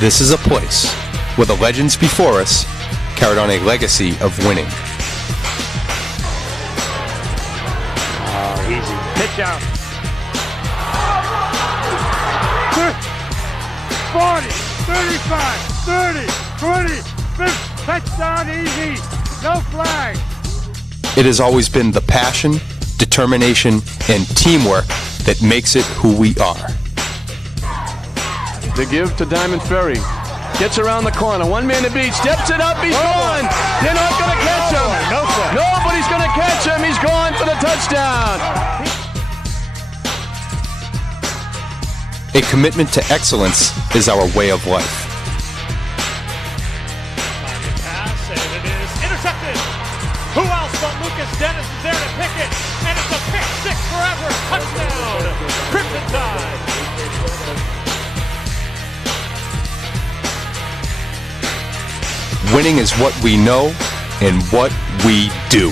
This is a place where the legends before us carried on a legacy of winning. Easy. Pitch out. 40, 35, 30, 20, 50. Touchdown, easy. No flag. It has always been the passion, determination, and teamwork that makes it who we are. The give to Diamond Ferry. Gets around the corner. One man to beat. Steps it up. He's gone. They're not going to catch him. Nobody's going to catch him. He's gone for the touchdown. A commitment to excellence is our way of life. Pass, and it is intercepted. Who else but Lucas Dennis is there to pick it? And it's a pick six forever. Touchdown. Crimson Tide. Winning is what we know and what we do.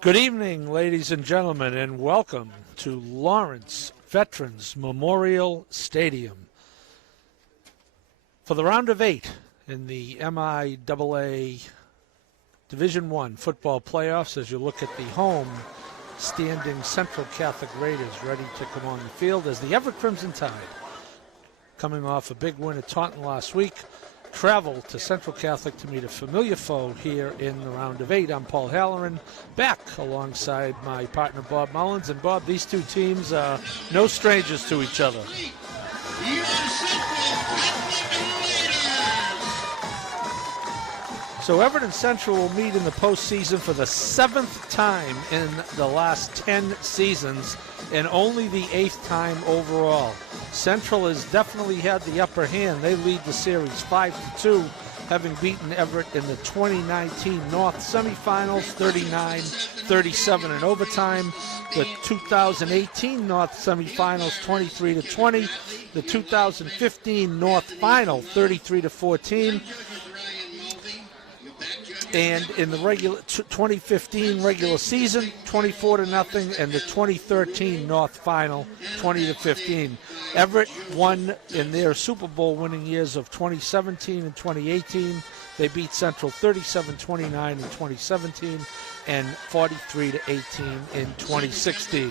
Good evening, ladies and gentlemen, and welcome to Lawrence Veterans Memorial Stadium for the round of 8 in the MIAA Division I football playoffs. As you look at the home standing Central Catholic Raiders ready to come on the field as the Everett Crimson Tide, coming off a big win at Taunton last week, travel to Central Catholic to meet a familiar foe here in the round of 8. I'm Paul Halloran, back alongside my partner Bob Mullins. And Bob, these two teams are no strangers to each other. So Everett and Central will meet in the postseason for the 7th time in the last 10 seasons and only the 8th time overall. Central has definitely had the upper hand. They lead the series 5-2, having beaten Everett in the 2019 North semifinals 39-37 in overtime, the 2018 North semifinals 23-20, the 2015 North final 33-14. And in the 2015 regular season, 24-0, and the 2013 North Final, 20-15. Everett won in their Super Bowl winning years of 2017 and 2018. They beat Central 37-29 in 2017 and 43-18 in 2016.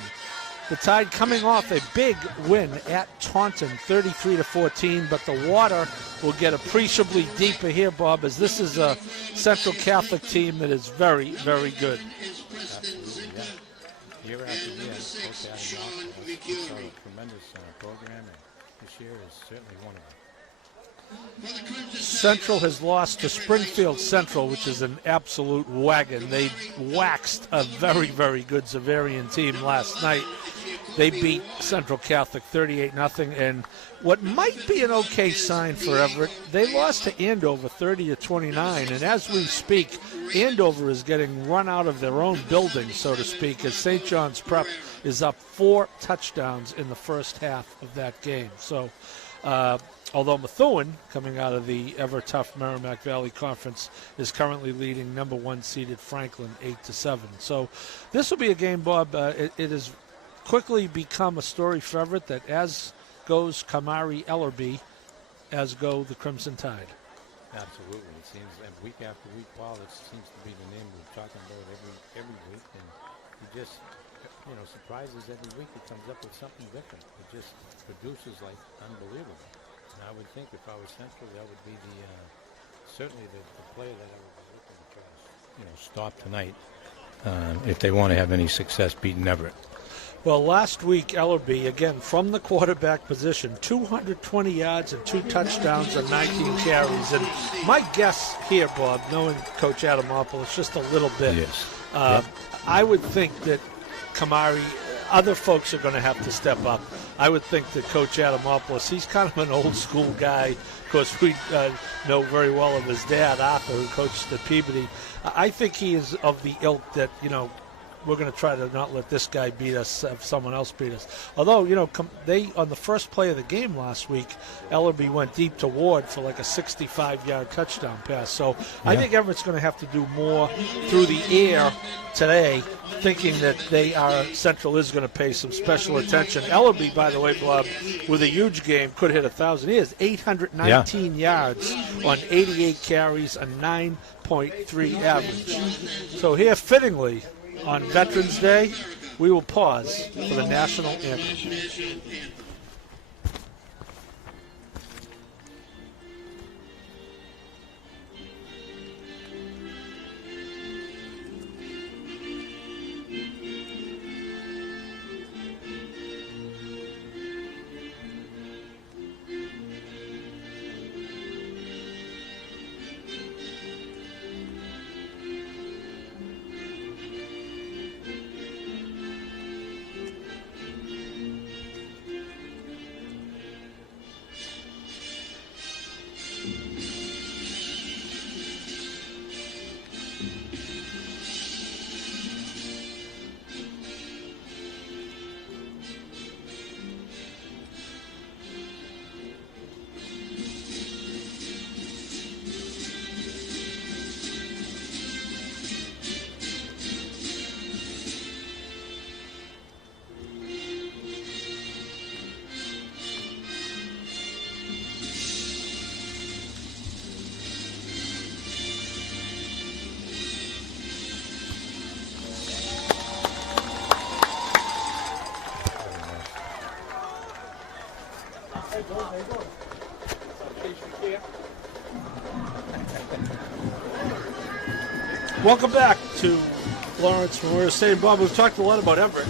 The Tide coming off a big win at Taunton, 33-14, but the water will get appreciably deeper here, Bob, as this is a Central Catholic team that is very, very good. Absolutely, yeah. Year after year, Coach Adam Walker has put out a tremendous program, and this year is certainly one of them. Central has lost to Springfield Central, which is an absolute wagon. They waxed a very, very good Xaverian team last night. They beat Central Catholic 38-0, and what might be an okay sign for Everett, they lost to Andover 30-29, and as we speak, Andover is getting run out of their own building, so to speak, as St. John's Prep is up 4 touchdowns in the first half of that game. So, although Methuen, coming out of the ever-tough Merrimack Valley Conference, is currently leading number 1 seeded Franklin 8-7. So this will be a game, Bob. It has quickly become a story for Everett that as goes Kamari Ellerby, as go the Crimson Tide. Absolutely. It seems that week after week, Paul, it seems to be the name we're talking about every week. And he just, surprises every week. He comes up with something different. It just produces like unbelievable. And I would think if I was Central, that would be certainly the player that I would be looking to try to, stop tonight if they want to have any success beating Everett. Well, last week, Ellerby, again, from the quarterback position, 220 yards and 2 touchdowns and 19 carries. And my guess here, Bob, knowing Coach Adamopoulos just a little bit, Yes. I would think that Kamari, other folks are going to have to step up. I would think that Coach Adamopoulos, he's kind of an old-school guy. Of course, we know very well of his dad, Arthur, who coached at Peabody. I think he is of the ilk that, we're going to try to not let this guy beat us, have someone else beat us. Although, you know, they on the first play of the game last week, Ellerby went deep to Ward for like a 65-yard touchdown pass. So I think Everett's going to have to do more through the air today, thinking that Central is going to pay some special attention. Ellerby, by the way, Bob, with a huge game, could hit 1,000. He has 819 yards on 88 carries, a 9.3 average. So here, fittingly, on Veterans Day, we will pause for the national anthem. Welcome back to Lawrence Memorial Stadium. Bob, we've talked a lot about Everett.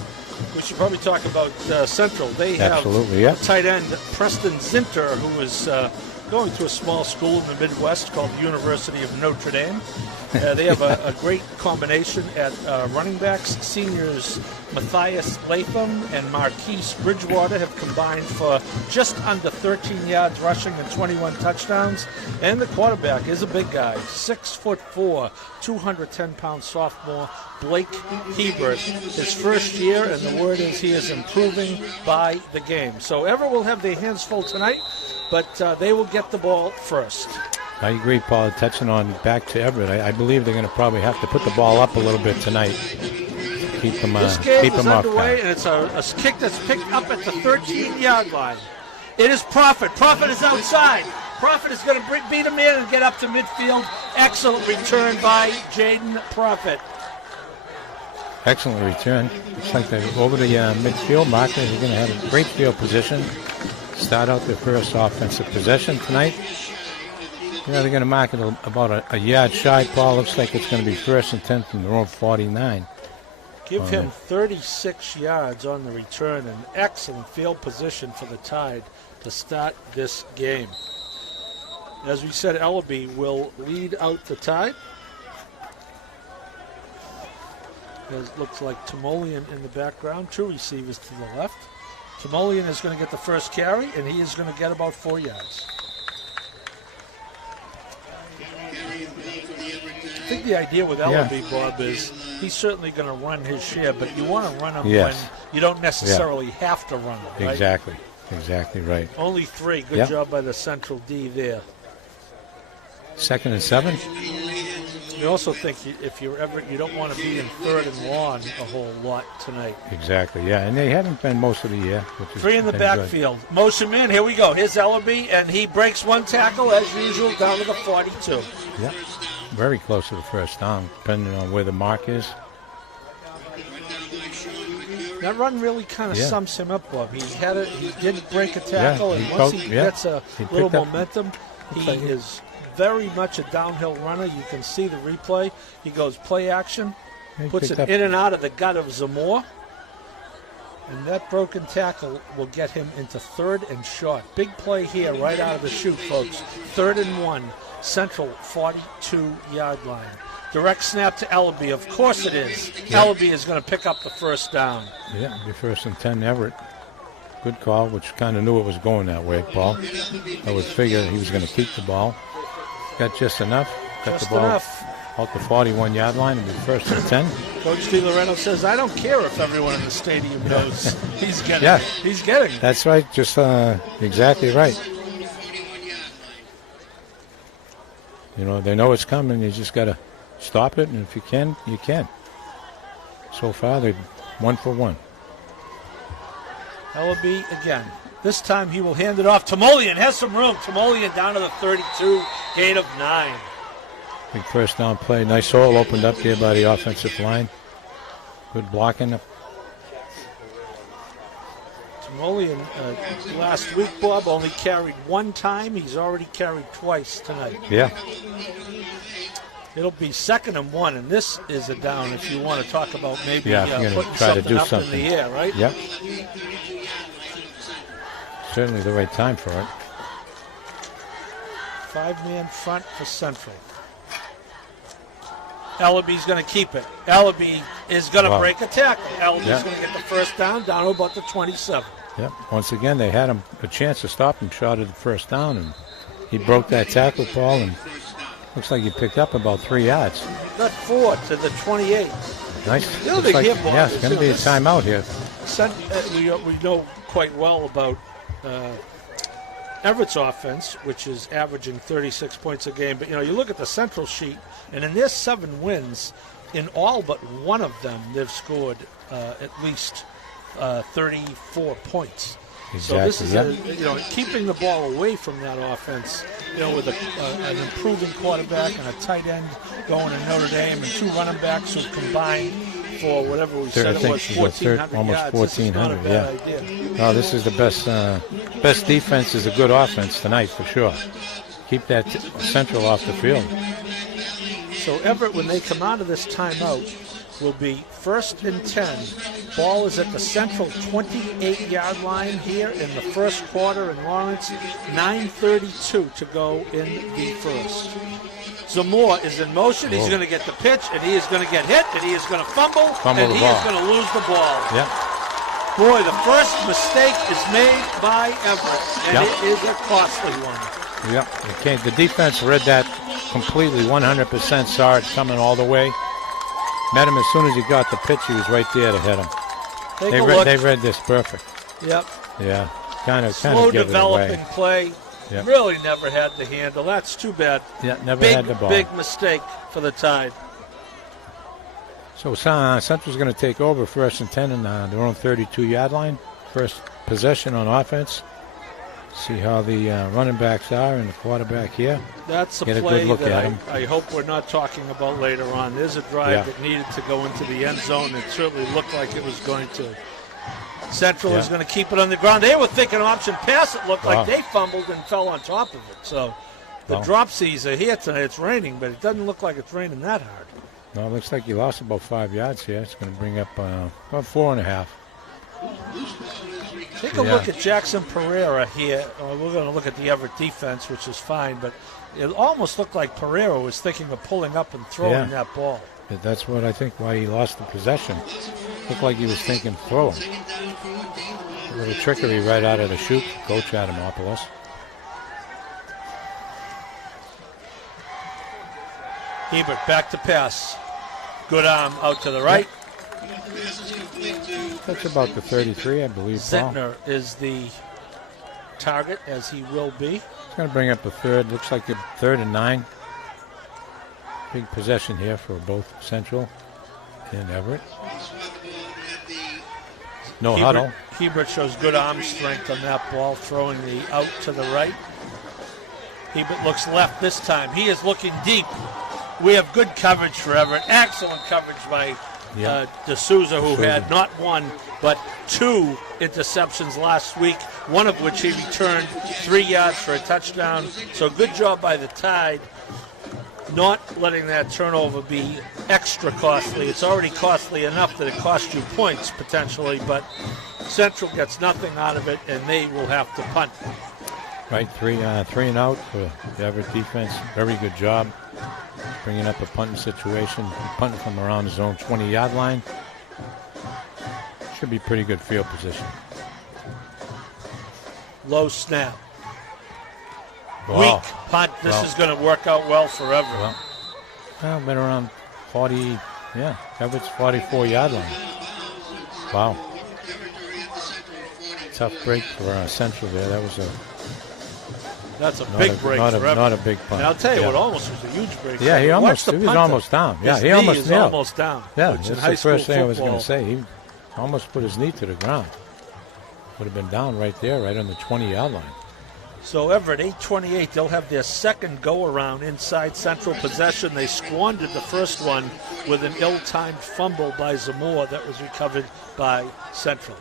We should probably talk about Central. They have a tight end, Preston Zinter, who is going to a small school in the Midwest called the University of Notre Dame. They have a great combination at running backs. Seniors Matthias Latham and Marquise Bridgewater have combined for just under 13 yards rushing and 21 touchdowns. And the quarterback is a big guy, 6'4", 210-pound sophomore Blake Hebert. His first year, and the word is he is improving by the game. So Everett will have their hands full tonight, but they will get the ball first. I agree, Paul. Touching on back to Everett, I believe they're going to probably have to put the ball up a little bit tonight. Keep them this game keep is them underway, off. and it's a kick that's picked up at the 13-yard line. It is Prophet. Prophet is outside. Prophet is going to beat him in and get up to midfield. Excellent return by Jaden Prophet. Excellent return. Looks like they're over the midfield marker. They're going to have a great field position. Start out their first offensive possession tonight. They're going to mark it about a yard shy. Paul, looks like it's going to be 1st and 10 from their own 49. Give him 36 yards on the return. An excellent field position for the Tide to start this game. As we said, Ellerby will lead out the Tide. It looks like Timoleon in the background. Two receivers to the left. Timoleon is going to get the first carry, and he is going to get about 4 yards. I think the idea with Ellerby, Bob, is he's certainly going to run his share, but you want to run him when you don't necessarily have to run him, right? Exactly right. Only 3. Good job by the Central D there. 2nd and 7. You also think if you're ever, you don't want to be in 3rd and long a whole lot tonight. Exactly, yeah, and they haven't been most of the year. Which is 3 in the backfield. Good. Motion man, here we go. Here's Ellerby, and he breaks one tackle, as usual, down to the 42. Yep, very close to the first down, depending on where the mark is. That run really kind of sums him up, Bob. He did break a tackle, and once he gets a little momentum, he is very much a downhill runner. You can see the replay. He goes play action, puts it in and out of the gut of Zamora. And that broken tackle will get him into 3rd and short. Big play here right out of the chute, folks. 3rd and 1, Central 42-yard line. Direct snap to Ellerby. Of course it is. Ellerby is going to pick up the first down. Yeah, be 1st and 10, Everett. Good call, which kind of knew it was going that way, Paul. I would figure he was going to keep the ball. Got just enough. Got just the ball enough. out the 41-yard line and be first and 10. Coach DiLorenzo says, I don't care if everyone in the stadium knows he's getting Yeah. it. He's getting it. That's right. Just exactly right. You know, they know it's coming. You just got to stop it, and if you can, you can. So far, they're 1 for 1. Ellaby again. This time he will hand it off. Timoleon has some room. Timoleon down to the 32, gain of 9. Big first down play. Nice hole opened up there by the offensive line. Good blocking. Timoleon last week, Bob, only carried 1 time. He's already carried twice tonight. Yeah. It'll be 2nd and 1, and this is a down if you want to talk about maybe Yeah, if you're putting gonna try to something do up something. in the air, right? Yep. Certainly the right time for it. 5-man front for Central. Ellaby's going to keep it. Ellaby is going to break a tackle. Ellaby's going to get the first down to about the 27. Yep. Once again, they had him a chance to stop him short of the first down, and he broke that tackle, Paul, and looks like he picked up about 3 yards. Got 4 to the 28. Nice. They'll Looks be like, here, Bob. yeah, it's going to be a timeout here. We know quite well about Everett's offense, which is averaging 36 points a game. But, you know, you look at the Central sheet, and in their 7 wins, in all but one of them, they've scored at least 34 points. Exactly. So this is, keeping the ball away from that offense, with an improving quarterback and a tight end going to Notre Dame and 2 running backs who combined for whatever we said it was, 1,400 almost yards. 1,400, This is not a bad idea. No, this is the best defense is a good offense tonight for sure. Keep that Central off the field. So Everett, when they come out of this timeout, will be 1st and 10. Ball is at the Central 28-yard line here in the first quarter in Lawrence. 9:32 to go in the first. Zamora is in motion. He's going to get the pitch, and he is going to get hit, and he is going to fumble and he is going to lose the ball. Yeah. Boy, the first mistake is made by Everett, and it is a costly one. Yeah. The defense read that completely, 100%, saw it coming all the way. Met him as soon as he got the pitch. He was right there to hit him. They read this perfect. Yep. Yeah. Kind of slow give developing it away. Play. Yep. Really never had the handle. That's too bad. Yeah, never had the ball. Big mistake for the Tide. So Central's going to take over 1st and 10 in their own 32-yard line. First possession on offense. See how the running backs are and the quarterback here. That's a Get play a good look that at him. I hope we're not talking about later on. There's a drive that needed to go into the end zone. It certainly looked like it was going to. Central is going to keep it on the ground. They were thinking option pass. It looked like they fumbled and fell on top of it. So the drop C's are here tonight. It's raining, but it doesn't look like it's raining that hard. No, it looks like you lost about 5 yards here. It's going to bring up about 4.5. Take a look at Jackson Pereira here. We're going to look at the Everett defense, which is fine, but it almost looked like Pereira was thinking of pulling up and throwing that ball. That's what I think why he lost the possession. Looked like he was thinking throwing. A little trickery right out of the chute, Coach Adamopoulos. Hebert back to pass. Good arm out to the right. That's about the 33, I believe. Zentner is the target, as he will be. It's going to bring up a third. Looks like a 3rd and 9. Big possession here for both Central and Everett. No huddle. Hebert shows good arm strength on that ball, throwing the out to the right. Hebert looks left this time. He is looking deep. We have good coverage for Everett. Excellent coverage by D'Souza, who had not 1 but 2 interceptions last week, one of which he returned 3 yards for a touchdown. So good job by the Tide, not letting that turnover be extra costly. It's already costly enough that it costs you points potentially, but Central gets nothing out of it, and they will have to punt. Right, 3 and out for the Everett defense. Very good job bringing up a punting situation. Punting from around his own 20-yard line. Should be pretty good field position. Low snap. Wow. Weak punt. This is going to work out well for Everett. Well, Well, been around 40, yeah, Everett's 44-yard line. Wow. Tough break for Central there. That was That's a big break for Everett. Not a big punt. And I'll tell you what almost was a huge break. Yeah, he was almost down. Yeah, his he knee almost down. Yeah, which in that's high the first school thing I was going to football- say. He almost put his knee to the ground. Would have been down right there, right on the 20-yard line. So Everett, 8:28, they'll have their second go-around inside Central possession. They squandered the first one with an ill-timed fumble by Zamora that was recovered by Central.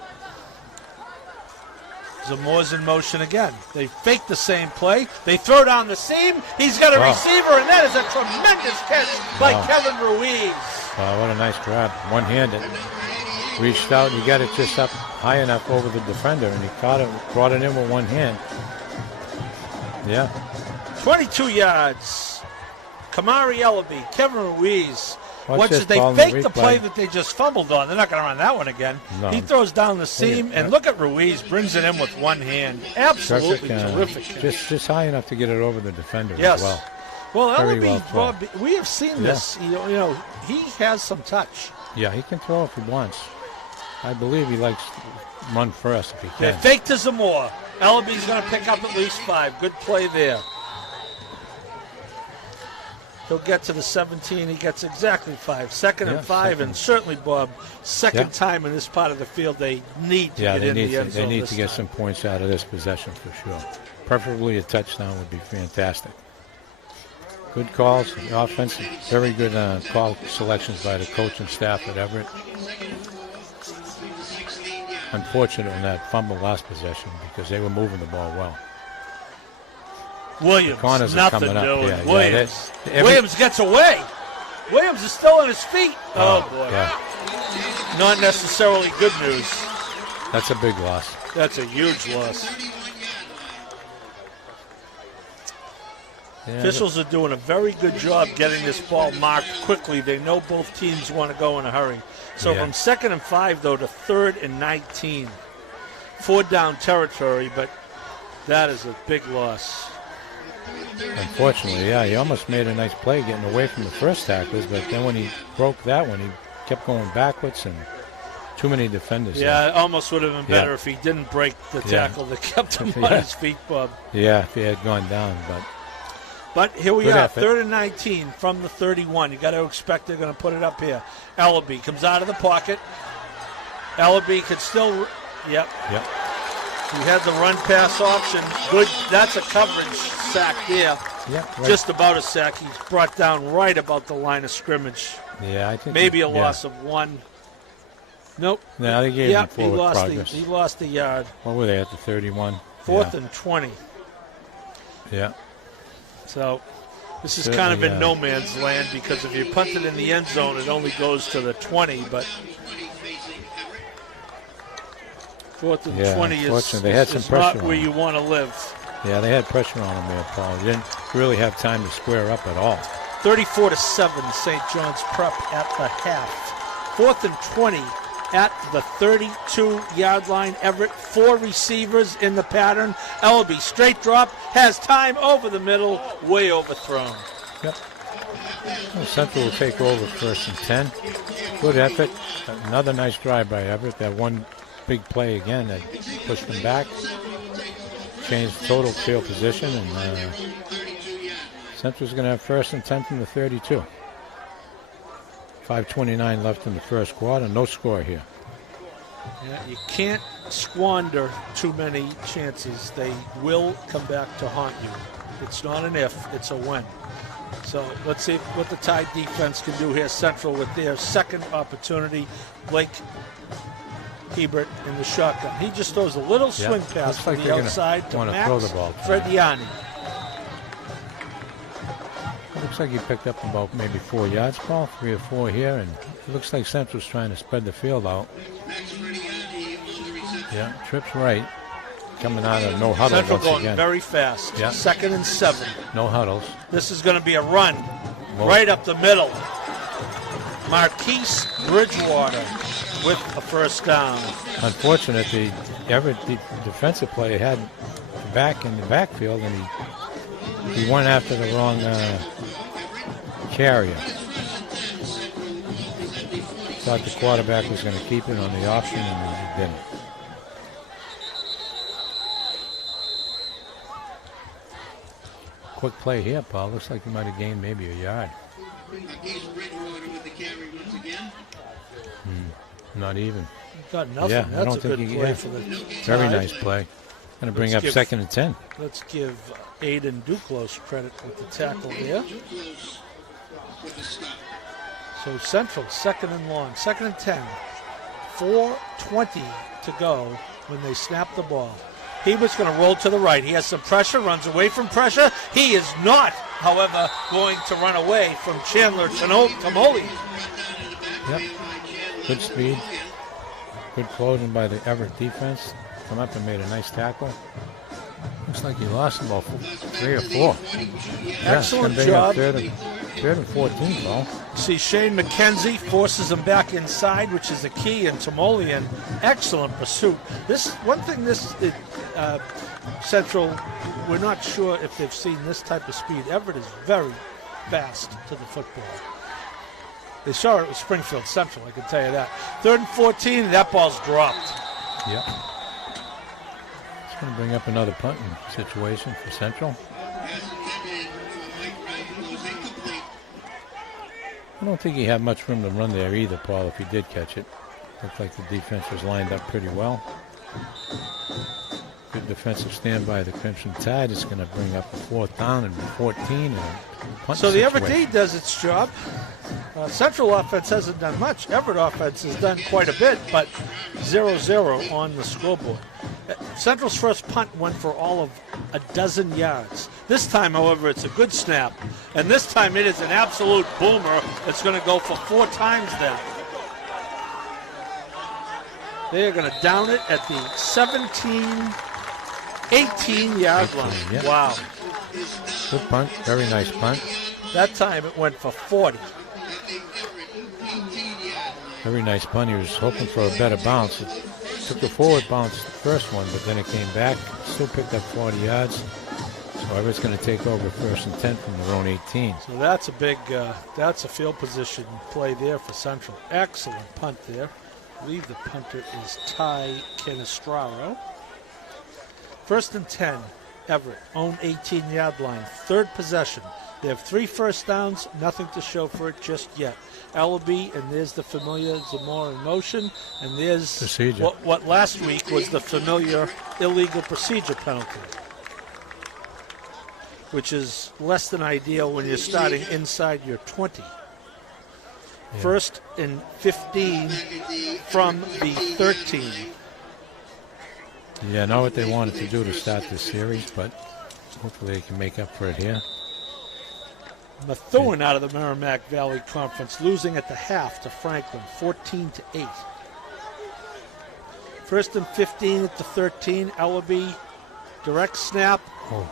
Zamora's in motion again. They fake the same play. They throw down the seam. He's got a receiver, and that is a tremendous catch by Kevin Ruiz. What a nice grab. One-handed. Reached out, and he got it just up high enough over the defender, and he caught it, brought it in with one hand. Yeah. 22 yards. Kamari Ellaby, Kevin Ruiz. They ball in fake the the play replay. that they just fumbled on. They're not going to run that one again. No. He throws down the seam, and look at Ruiz, brings it in with one hand. Absolutely terrific. Just high enough to get it over the defender Yes. as well. Well, Very Ellaby, well we have seen this. You know, he has some touch. Yeah, he can throw if he wants. I believe he likes to run first if he They can. fake to Zamora. Ellaby's going to pick up at least 5. Good play there. He'll get to the 17. He gets exactly 5. Second and 5, and certainly, Bob, second time in this part of the field, they need to get in the end zone. They need this to get time. some points out of this possession for sure. Preferably a touchdown would be fantastic. Good calls. The offense, very good call selections by the coach and staff at Everett. Unfortunate in that fumble last possession because they were moving the ball well. Williams, corners are nothing coming up. doing. Yeah, Williams. yeah, Williams gets away. Williams is still on his feet. Oh, boy. Yeah. Not necessarily good news. That's a big loss. That's a huge loss. Yeah, Officials are doing a very good job getting this ball marked quickly. They know both teams want to go in a hurry. So from 2nd and 5, though, to 3rd and 19. 4th down territory, but that is a big loss. Unfortunately, yeah, he almost made a nice play getting away from the first tacklers, but then when he broke that one, he kept going backwards and too many defenders. Yeah, it almost would have been better if he didn't break the tackle that kept him on his feet, Bob. Yeah, if he had gone down, But here we Good are, effort. 3rd and 19 from the 31. You got to expect they're going to put it up here. Ellaby comes out of the pocket. Ellaby could still, Yep. He had the run pass option. Good. That's a coverage sack there. Yeah, right. Just about a sack. He's brought down right about the line of scrimmage. Yeah, I think Maybe a loss of 1. Nope. No, they gave him forward progress. He lost the yard. What were they at the 31? 4th and 20. Yeah. So this is kind of in no man's land because if you punt it in the end zone, it only goes to the 20. But 4th and 20 is not where you want to live. Yeah, they had pressure on him there, Paul. They didn't really have time to square up at all. 34-7, St. John's Prep at the half. 4th and 20 at the 32-yard line. Everett, 4 receivers in the pattern. Ellaby, straight drop, has time over the middle, way overthrown. Yep. Well, Central will take over 1st and 10. Good effort. Another nice drive by Everett. That one big play again that pushed them back. Changed total field position, and Central's going to have 1st and 10 from the 32. 5:29 left in the first quarter. No score here. Yeah, you can't squander too many chances. They will come back to haunt you. It's not an if, it's a when. So let's see what the Tide defense can do here. Central with their second opportunity. Blake Hebert in the shotgun. He just throws a little swing pass from the outside to Max Frediani. Looks like he picked up about maybe 4 yards, Paul. 3 or 4 here, and it looks like Central's trying to spread the field out. Yeah, trips right. Coming out of no huddle Central once going again. very fast. Yeah. 2nd and 7. No huddles. This is going to be a run right up the middle. Marquise Bridgewater with a 1st down. Unfortunately, Everett, the defensive player, had back in the backfield, and he went after the wrong carrier. Thought the quarterback was going to keep it on the option, and he didn't. Quick play here, Paul. Looks like he might have gained maybe a yard. Not even. Got nothing. Yeah, That's I don't a think good he play did. for the Very Tide. nice play. Going to bring up 2nd and 10. Let's give Aiden Duclos credit with the tackle there. So Central, 2nd and long, 2nd and 10. 4:20 to go when they snap the ball. He was going to roll to the right. He has some pressure, runs away from pressure. He is not, however, going to run away from Chandler Tamoli. Yep. Good speed. Good closing by the Everett defense. Come up and made a nice tackle. Looks like he lost about 3 or 4. Excellent yeah, job. 3rd and 14, Paul. See, Shane McKenzie forces him back inside, which is the key, and Tamolian, excellent pursuit. This one thing, Central, we're not sure if they've seen this type of speed. Everett is very fast to the football. They saw it with Springfield Central, I can tell you that. 3rd and 14, that ball's dropped. Yep. It's going to bring up another punting situation for Central. I don't think he had much room to run there either, Paul, if he did catch it. Looked like the defense was lined up pretty well. Good defensive stand by the Crimson Tide. Is going to bring up a 4th down and 14. And so the Everett D does its job. Central offense hasn't done much. Everett offense has done quite a bit, but 0-0 on the scoreboard. Central's first punt went for all of 12 yards. This time, however, it's a good snap. And this time it is an absolute boomer. It's going to go for 4 times that. They are going to down it at the 18-yard line. Yep. Wow. Good punt. Very nice punt. That time it went for 40. Very nice punt. He was hoping for a better bounce. It took a forward bounce the first one, but then it came back. Still picked up 40 yards. So Everett's going to take over 1st and 10 from their own 18. So that's a big, that's a field position play there for Central. Excellent punt there. I believe the punter is Ty Canestraro. 1st and 10, Everett, own 18-yard line, 3rd possession. They have 3 first downs, nothing to show for it just yet. Ellaby, and there's the familiar Zamora in motion, and there's what last week was the familiar illegal procedure penalty, which is less than ideal when you're starting inside your 20. Yeah. 1st and 15 from the 13. Yeah, not what they wanted to do to start this series, but hopefully they can make up for it here. Methuen out of the Merrimack Valley Conference, losing at the half to Franklin, 14-8. 1st and 15 at the 13. Ellaby, direct snap,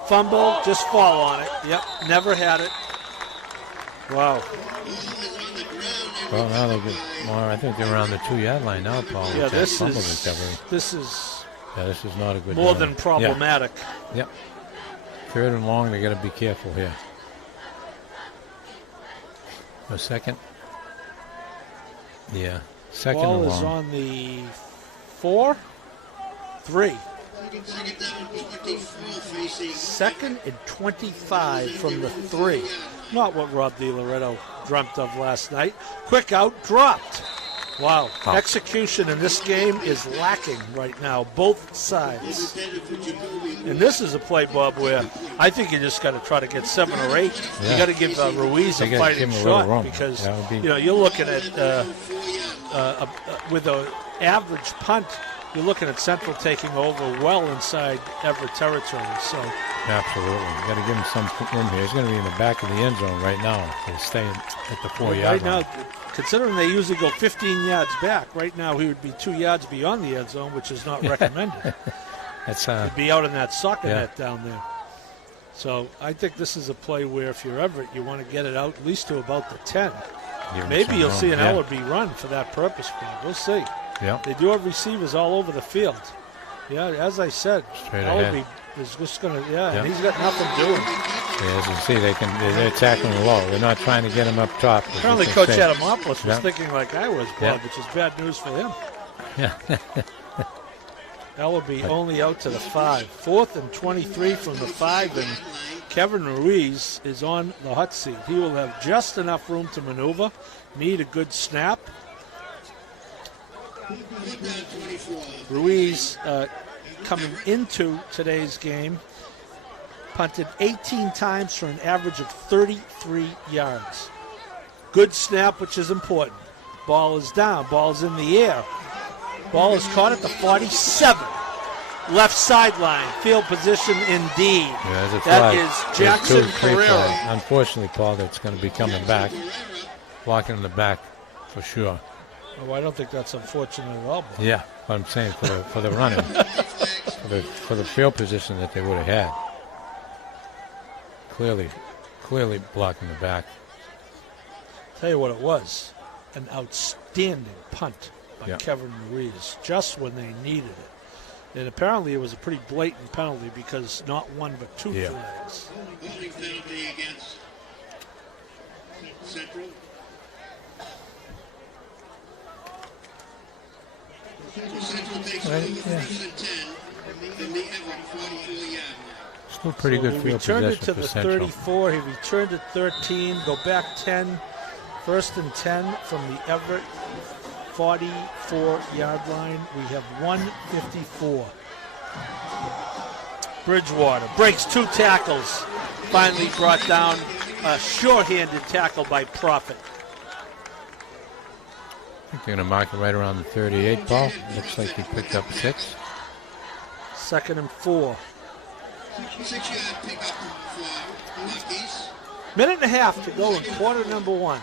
fumble, just fall on it. Yep, never had it. Wow. Well, now they'll get more. I think they're around the 2-yard line now, Paul. Yeah, this is not a good more than problematic. Yeah. Yep. 3rd and long, they got to be careful here. A second. Yeah. 2nd Ball and long. is on the 4, 3. 2nd and 25 from the 3. Not what Rob DiLoretto dreamt of last night. Quick out, dropped. Wow. Execution in this game is lacking right now, both sides. And this is a play, Bob, where I think you just got to try to get 7 or 8. Yeah. You got to give Ruiz a fighting shot because you're looking at with an average punt, you're looking at Central taking over well inside Everett territory. So absolutely, you got to give him some room here. He's going to be in the back of the end zone right now. He's staying at the 4-yard line. Right now, considering they usually go 15 yards back, right now he would be 2 yards beyond the end zone, which is not recommended. He'd be out in that soccer net down there. So I think this is a play where if you're Everett, you want to get it out at least to about the 10. Maybe you'll see an Ellaby run for that purpose, Bob. We'll see. Yeah. They do have receivers all over the field. Yeah, as I said, Ellaby is just going to, and he's got nothing doing. Yeah, as you see, they're tackling low. They're not trying to get him up top. Apparently, Coach Adamopoulos was Yeah. thinking like I was, Bob, Yeah. which is bad news for him. Yeah. Ellaby only out to the 5. 4th and 23 from the 5, and Kevin Ruiz is on the hot seat. He will have just enough room to maneuver, need a good snap. Ruiz, coming into today's game, punted 18 times for an average of 33 yards. Good snap, which is important. Ball is down. Ball is in the air. Ball is caught at the 47. Left sideline. Field position indeed. Yeah, there's a That flag. is Jackson There's 2, 3 Carrera. flags. Unfortunately, Paul, that's going to be coming back. Blocking in the back for sure. Oh, I don't think that's unfortunate at all. Bob. Yeah, what I'm saying for the running. for the field position that they would have had. Clearly blocking the back. Tell you what it was. An outstanding punt by Yeah. Kevin Ruiz, just when they needed it. And apparently it was a pretty blatant penalty because not one but 2 Yeah. flags. Holding penalty against Central. Central takes Right, over yeah. 1st and 10 from the Everett 44-yard line. Still pretty good he field returned it possession to for the Central. 34. He returned it 13. Go back 10. 1st and 10 from the Everett 44-yard line. We have 1:54. Bridgewater breaks 2 tackles. Finally brought down a short-handed tackle by Prophet. I think they're going to mark it right around the 38, Paul. Looks like he picked up 6. 2nd and 4. 6-yard pickup for Lucky's. Minute and a half to go in quarter number 1.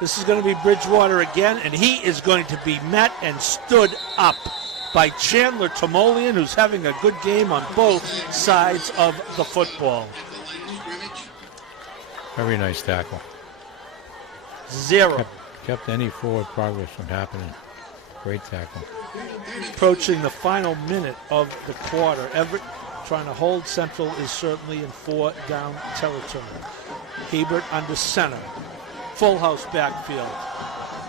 This is going to be Bridgewater again, and he is going to be met and stood up by Chandler Timoleon, who's having a good game on both sides of the football. At the line of scrimmage. Very nice tackle. 0. Kept any forward progress from happening. Great tackle. Approaching the final minute of the quarter. Everett trying to hold Central is certainly in 4 down territory. Hebert under center. Full house backfield.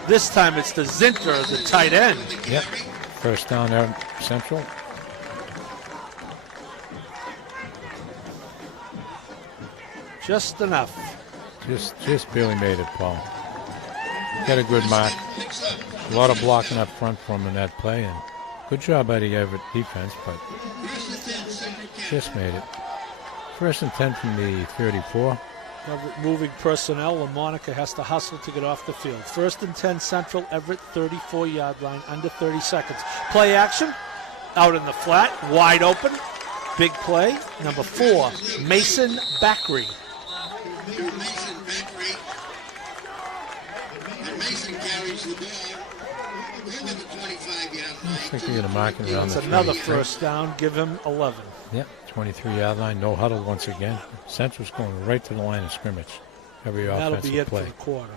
This time it's the Zinter, the tight end. Yep. First down there, Central. Just enough. Just barely made it, Paul. Got a good mark. A lot of blocking up front for him in that play, and good job by the Everett defense, but just made it. 1st and 10 from the 34. Everett moving personnel. LaMonica has to hustle to get off the field. 1st and 10 Central, Everett 34-yard line, under 30 seconds. Play action, out in the flat, wide open. Big play, number 4, Mason Backery. Mason Beckery. And Mason carries the ball over the 25-yard I line. think they're going to mark it around It's the another 23. first down, give him 11. Yep, 23-yard line, no huddle once again. Central's going right to the line of scrimmage. Every That'll offensive be it play. for the quarter.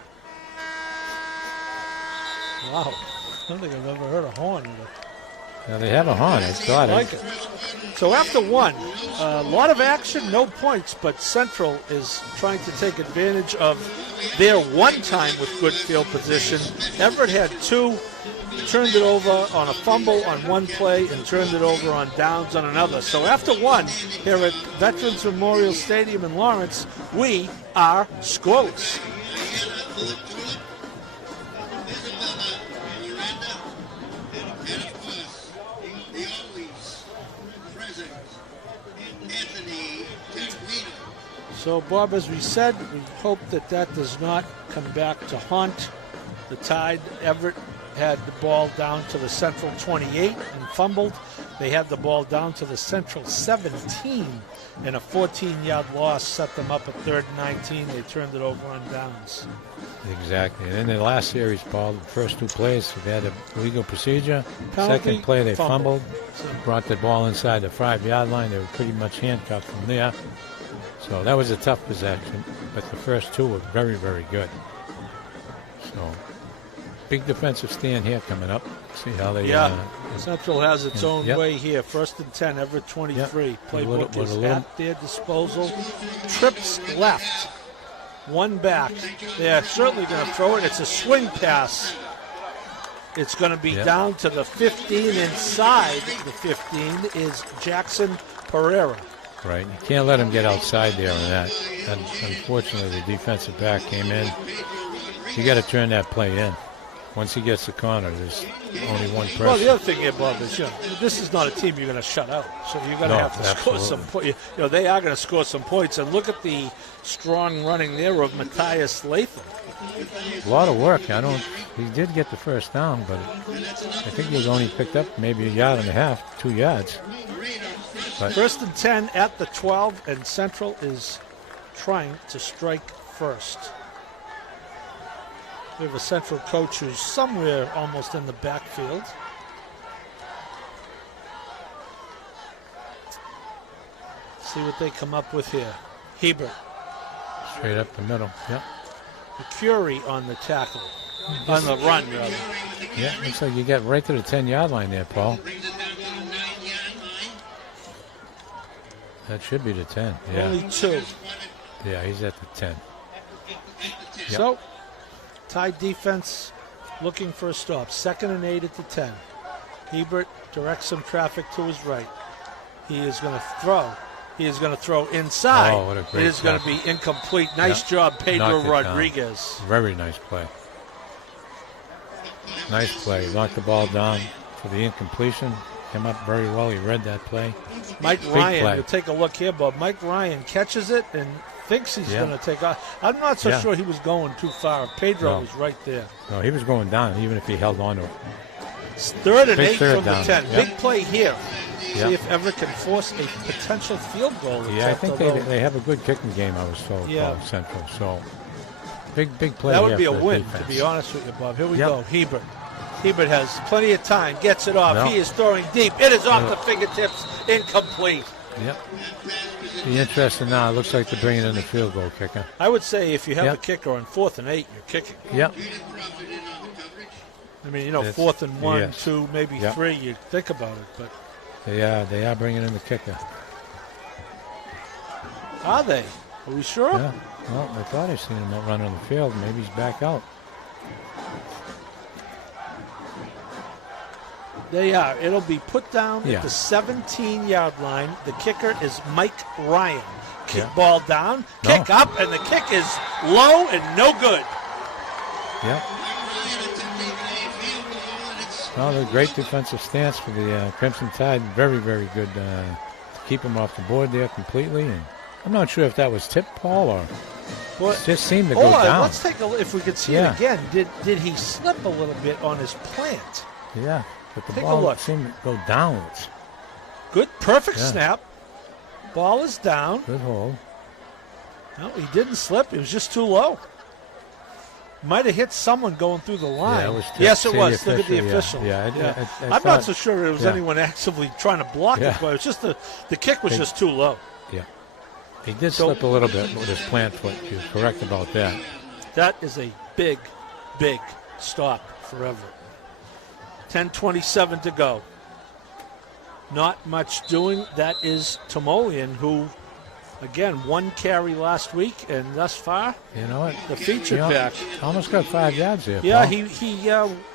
Wow, I don't think I've ever heard a horn. Now they had a horn, I thought. I like it. So after 1, a lot of action, no points, but Central is trying to take advantage of their one time with good field position. Everett had 2, turned it over on a fumble on one play and turned it over on downs on another. So after 1, here at Veterans Memorial Stadium in Lawrence, we are scoreless. And of course, the always present Anthony Taquino. So, Bob, as we said, we hope that that does not come back to haunt the Tide. Everett had the ball down to the Central 28 and fumbled. They had the ball down to the Central 17, and a 14-yard loss set them up at 3rd and 19. They turned it over on downs. Exactly. And in the last series, Paul, the first 2 plays, they had a legal procedure. Penalty, Second play, they fumble. fumbled. Brought the ball inside the 5-yard line. They were pretty much handcuffed from there. So that was a tough possession. But the first 2 were very, very good. So big defensive stand here coming up. See how they. Central has its own yep. way here. 1st and 10, Everett 23. Yep. Playbook is at their disposal. Trips left. One back. They're certainly going to throw it. It's a swing pass. It's going to be down to the 15. Inside the 15 is Jackson Pereira. Right. You can't let him get outside there on that. And unfortunately, the defensive back came in. You got to turn that play in. Once he gets the corner, there's only one person. Well, the other thing here, Bob, is this is not a team you're going to shut out. So you're going to have to score some points. They are going to score some points. And look at the strong running there of Matthias Latham. A lot of work. He did get the first down, but I think he only picked up maybe 1.5 yards, 2 yards. But 1st and 10 at the 12, and Central is trying to strike first. We have a Central coach who's somewhere almost in the backfield. See what they come up with here. Hebert. Straight up the middle. Yep. Curie on the tackle. On the run, rather. Yeah, looks like you got right to the 10-yard line there, Paul. That should be the 10. Yeah. Only 2. Yeah, he's at the 10. Yep. So, tied defense looking for a stop. 2nd and 8 at the 10. Hebert directs some traffic to his right. He is going to throw. He is going to throw inside. Oh, what a great It is going to be incomplete. Nice job, Pedro Rodriguez. Down. Very nice play. Nice play. Knocked the ball down for the incompletion. Came up very well. He read that play. Mike Ryan, we'll take a look here, Bob. Mike Ryan catches it and thinks he's going to take off. I'm not so sure he was going too far. Pedro was right there. No, he was going down, even if he held on to it. It's 3rd and 8 from down. the 10. Big play here. Yep. See if Everett can force a potential field goal. Yeah, I think they have a good kicking game, I was told, Central. So, big play. That would be a win, to be honest with you, Bob. Here we go. Hebert. Hebert has plenty of time, gets it off. He is throwing deep. It is off the fingertips, incomplete. Yep. Be interesting now. It looks like they're bringing in the field goal kicker. I would say if you have a kicker on 4th and 8, you're kicking. Yep. I mean, 4th and 1, 2, maybe 3, you'd think about it, but they are bringing in the kicker. Are they? Are we sure? Yeah. Well, I thought I seen him run on the field. Maybe he's back out. They are. It'll be put down at the 17-yard line. The kicker is Mike Ryan. Kick ball down, kick up, and the kick is low and no good. Yep. Well, a great defensive stance for the Crimson Tide. Very, very good to keep them off the board there completely. And I'm not sure if that was tip, Paul, or it just seemed to go down. Let's take a look if we could see it again. Did he slip a little bit on his plant? Yeah, but the ball seemed to go downwards. Good, perfect snap. Ball is down. Good hold. No, he didn't slip. It was just too low. Might have hit someone going through the line. Yeah, it was yes, it was. Look at the official. I'm not so sure it was anyone actively trying to block it, but it was just the kick was just too low. Yeah. He did slip a little bit with his plant foot. You're correct about that. That is a big, big stop for Everett. 10:27 to go. Not much doing. That is Timoleon, who, again, 1 carry last week, and thus far, you know what? The featured back. Almost got 5 yards there. Yeah, Paul. he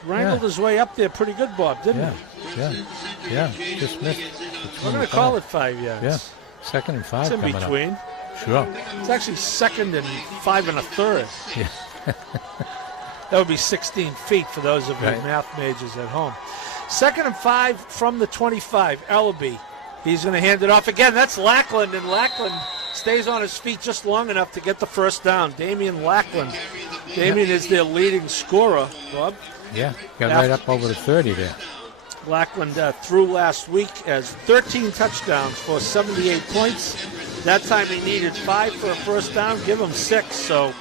wrangled his way up there pretty good, Bob, didn't he? Yeah. Just missed. We're going to call it 5 yards. Yeah. 2nd and 5 it's in between. Up. Sure. It's actually 2nd and 5 1/3. Yeah. That would be 16 feet for those of you math majors at home. 2nd and 5 from the 25. Ellaby. He's going to hand it off again. That's Lackland, and Lackland stays on his feet just long enough to get the first down. Damian Lackland. Damian is their leading scorer, Bob. Yeah, got right up over the 30 there. Lackland threw last week as 13 touchdowns for 78 points. That time he needed 5 for a first down. Give him 6. So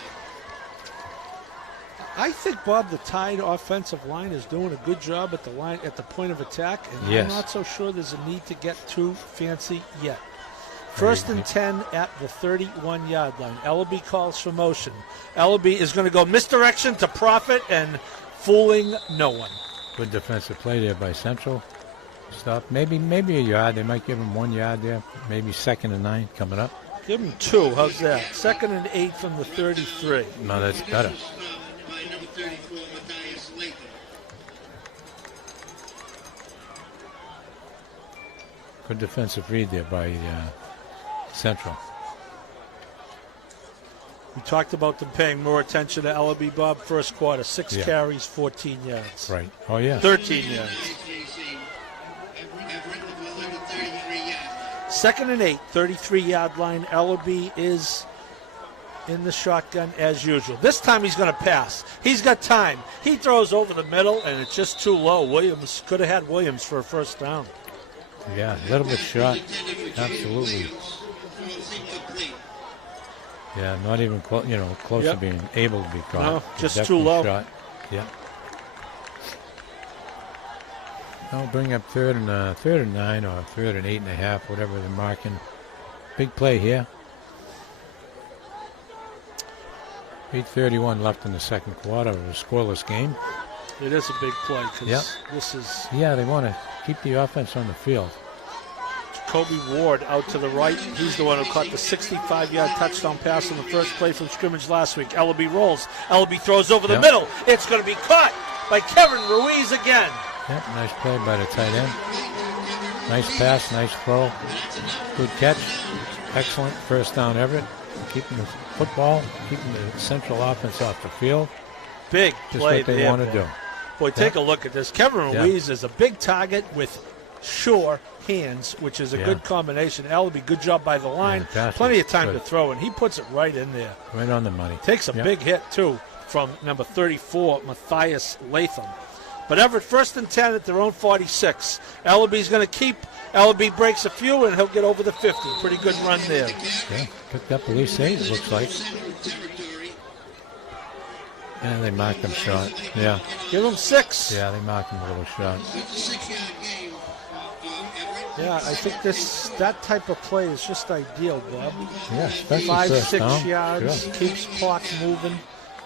I think, Bob, the Tide offensive line is doing a good job at the line at the point of attack, and I'm not so sure there's a need to get too fancy yet. 1st and 10 at the 31-yard line. Ellaby calls for motion. Ellaby is going to go misdirection to Profit and fooling no one. Good defensive play there by Central. Stop. Maybe a yard. They might give him 1 yard there. Maybe 2nd and 9 coming up. Give him 2. How's that? 2nd and 8 from the 33. No, that's better. Good defensive read there by Central. We talked about them paying more attention to Ellaby, Bob. First quarter, 6 carries, 14 yards. Right. Oh, yeah. 13 yards. 2nd and 8, 33-yard line. Ellaby is in the shotgun as usual. This time he's going to pass. He's got time. He throws over the middle, and it's just too low. Williams could have had Williams for a first down. Yeah, a little bit short. Absolutely. Yeah, not even close. Close to being able to be caught. No, just too low. Shot. Yeah. I'll bring up 3rd and 9 or 3rd and 8.5, whatever they're marking. Big play here. 8:31 left in the second quarter of a scoreless game. It is a big play because this is... Yeah, they want to keep the offense on the field. Kobe Ward out to the right. He's the one who caught the 65-yard touchdown pass on the first play from scrimmage last week. Ellaby rolls. Ellaby throws over the middle. It's going to be caught by Kevin Ruiz again. Yep, nice play by the tight end. Nice pass, nice throw. Good catch. Excellent first down, Everett. Keeping the football, keeping the Central offense off the field. Big Just play what they there, want to do. Boy, take a look at this. Kevin Ruiz is a big target with sure hands, which is a good combination. Ellaby, good job by the line. Plenty of time to throw, and he puts it right in there. Right on the money. Takes a big hit, too, from number 34, Matthias Latham. But Everett, 1st and 10 at their own 46. Ellaby's going to keep. Ellaby breaks a few, and he'll get over the 50. Pretty good run there. Yeah, picked up at least 8, it looks like. And they marked him short. Yeah. Give him 6. Yeah, they marked him a little short. Yeah, I think that type of play is just ideal, Bob. Yeah, especially 5-6 yards, sure. keeps clock moving.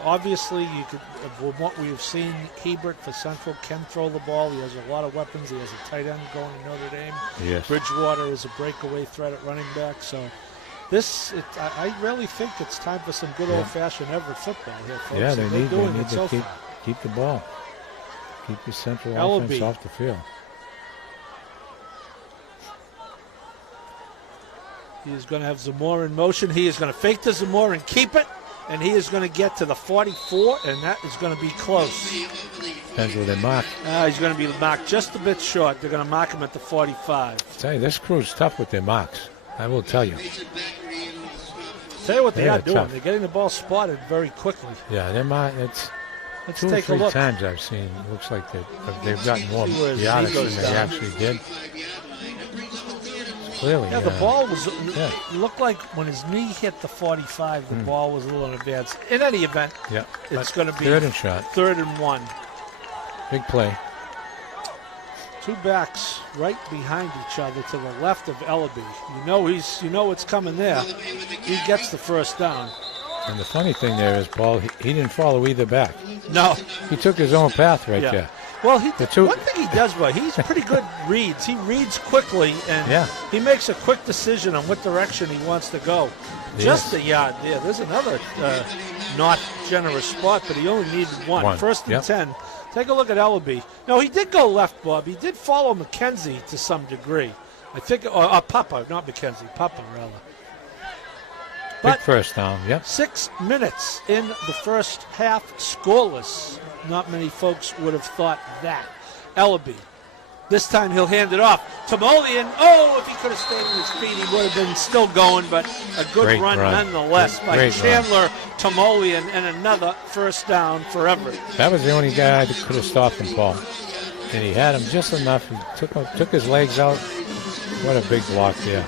Obviously, you could, from what we've seen, Hebert for Central can throw the ball. He has a lot of weapons. He has a tight end going to Notre Dame. Yes. Bridgewater is a breakaway threat at running back. So I really think it's time for some good old-fashioned Everett football here, folks. Yeah, they need to keep the ball. Keep the Central offense off the field. He is going to have Zamora in motion. He is going to fake the Zamora and keep it. And he is going to get to the 44, and that is going to be close. Depends where they mark. He's going to be marked just a bit short. They're going to mark him at the 45. I tell you, this crew's tough with their marks. I will tell you. Tell you what they are doing. Tough. They're getting the ball spotted very quickly. Yeah, they're it's Let's 2 or take 3 a look. times I've seen. It looks like they've gotten more yards than they actually did. Clearly, the ball was looked like when his knee hit the 45, the ball was a little in advance. In any event, it's going to be 3rd and shot. 3rd and 1. Big play. 2 backs right behind each other to the left of Ellaby. You know it's coming there. He gets the first down. And the funny thing there is, Paul, he didn't follow either back. No. He took his own path right there. Well, one thing he does well, he's pretty good reads. He reads quickly, and he makes a quick decision on what direction he wants to go. Just a yard there. There's another not generous spot, but he only needed 1. 1st and 10. Take a look at Ellaby. No, he did go left, Bob. He did follow McKenzie to some degree. I think, Papa, not McKenzie, Papa, rather. Big first down, 6 minutes in the first half, scoreless. Not many folks would have thought that. Ellaby. This time he'll hand it off. Timoleon, if he could have stayed on his feet, he would have been still going, but a good run nonetheless by Chandler Timoleon, and another first down for Everett. That was the only guy that could have stopped him, Paul. And he had him just enough. He took his legs out. What a big block there.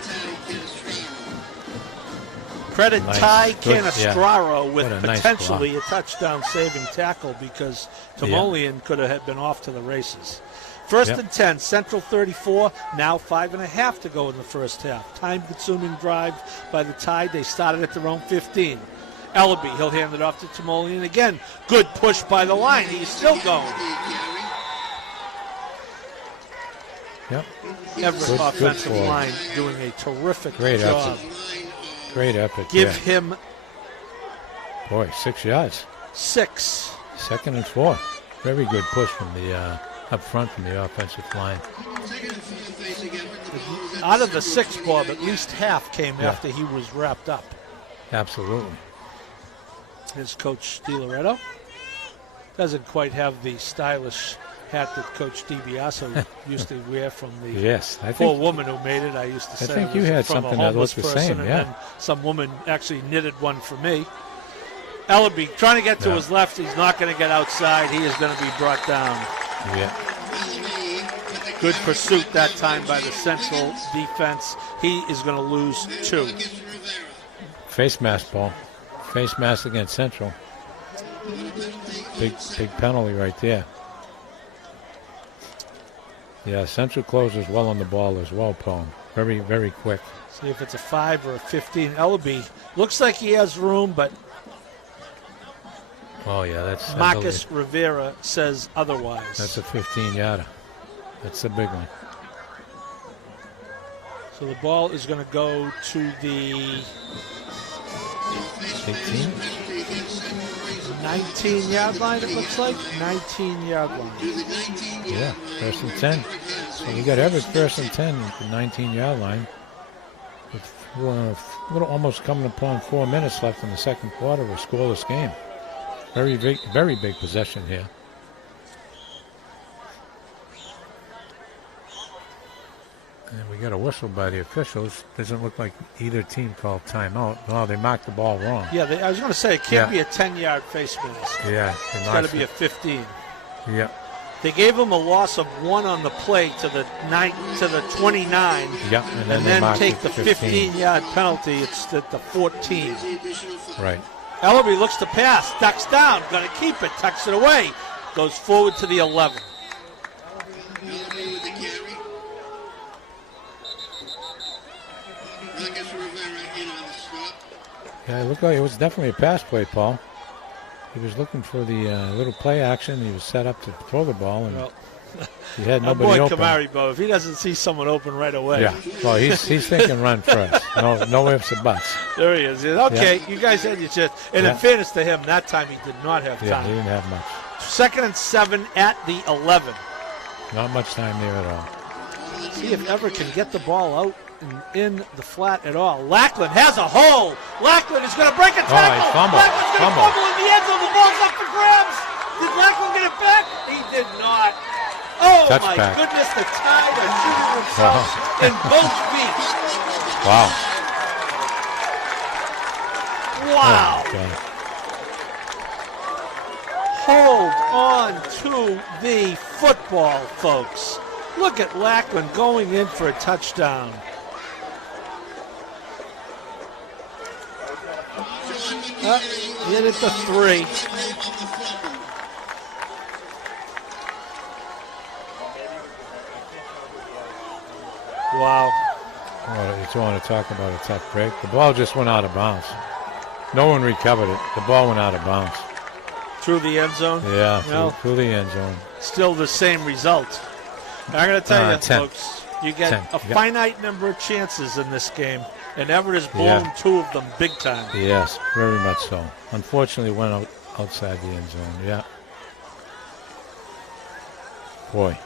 Credit Ty Canestraro with potentially a touchdown-saving tackle because Timoleon could have been off to the races. 1st and 10, Central 34, now 5.5 to go in the first half. Time-consuming drive by the Tide. They started at their own 15. Ellaby, he'll hand it off to Timoleon again. Good push by the line. He's still going. Yep. Everett offensive line doing a terrific job. Great effort. Give him, boy, 6 yards. 6. 2nd and 4. Very good push from the up front from the offensive line. Out of the 6, Bob, at least half came after he was wrapped up. Absolutely. Here's Coach DiLoretto. Doesn't quite have the stylish hat that Coach DiBiaso used to wear from the poor woman who made it. I used to say I think you had from something a that homeless looked the person, same, and then some woman actually knitted one for me. Ellaby trying to get to his left. He's not going to get outside. He is going to be brought down. Yeah. Good pursuit that time by the Central defense. He is going to lose 2. Face mask ball. Face mask against Central. Big penalty right there. Yeah, Central closes well on the ball as well, Paul. Very, very quick. See if it's a 5 or a 15. Ellaby looks like he has room, but oh, yeah, that's Marcus Rivera says otherwise. That's a 15-yarder. That's the big one. So the ball is going to go to the 18? 19-yard line, it looks like. 19-yard line. Yeah, 1st and 10. So you got Everett 1st and 10 at the 19-yard line. With almost coming upon 4 minutes left in the second quarter of a scoreless game. Very big possession here. And we got a whistle by the officials. Doesn't look like either team called timeout. No, they marked the ball wrong. Yeah, I was going to say, it can't be a 10-yard face mask. Yeah. It's got to be a 15. Yeah. They gave him a loss of 1 on the play to the 29. Yeah, and then take the 15-yard penalty. It's at the 14. Right. Ellaby looks to pass, ducks down, going to keep it, tucks it away, goes forward to the 11. Yeah, it looked like it was definitely a pass play, Paul. He was looking for the little play action. He was set up to throw the ball, and he had nobody open. Kamari, Bo, if he doesn't see someone open right away. Yeah, well, he's thinking run first. No ifs or buts. There he is. Okay, you guys had your chance. And in fairness to him, that time he did not have time. Yeah, he didn't have much. 2nd and 7 at the 11. Not much time there at all. See if Everett can get the ball out in the flat at all. Lackland has a hole. Lackland is going to break a tackle. Lackland's going to fumble in the end zone. The ball's up for grabs. Did Lackland get it back? He did not. Oh, my goodness. The Tide are shooting themselves in both feet. Wow. Wow. Oh, hold on to the football, folks. Look at Lackland going in for a touchdown. Hit it to 3. Wow. Well, you want to talk about a tough break. The ball just went out of bounds. No one recovered it. The ball went out of bounds. Through the end zone? Yeah, through the end zone. Still the same result. I'm going to tell you, 10. folks, you get a finite number of chances in this game, and Everett has blown 2 of them big time. Yes, very much so. Unfortunately, went outside the end zone, yeah. Boy.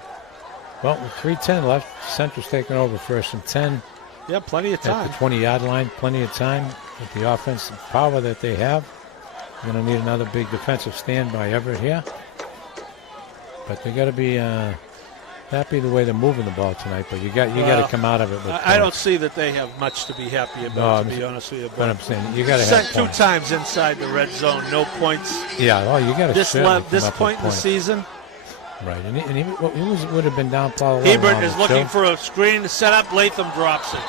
Well, with 3:10 left, Central's taking over 1st and 10. Yeah, plenty of time. At the 20-yard line, plenty of time. With the offensive power that they have, they're going to need another big defensive stand by Everett here. But they got to be happy the way they're moving the ball tonight. But you got to come out of it. I don't see that they have much to be happy about. To be honest with you, but I'm saying you got to have points. 2 times inside the red zone, no points. Yeah, well, you got to this point in the season. Right, and he would have been down Paul. Hebert is looking for a screen to set up. Latham drops it.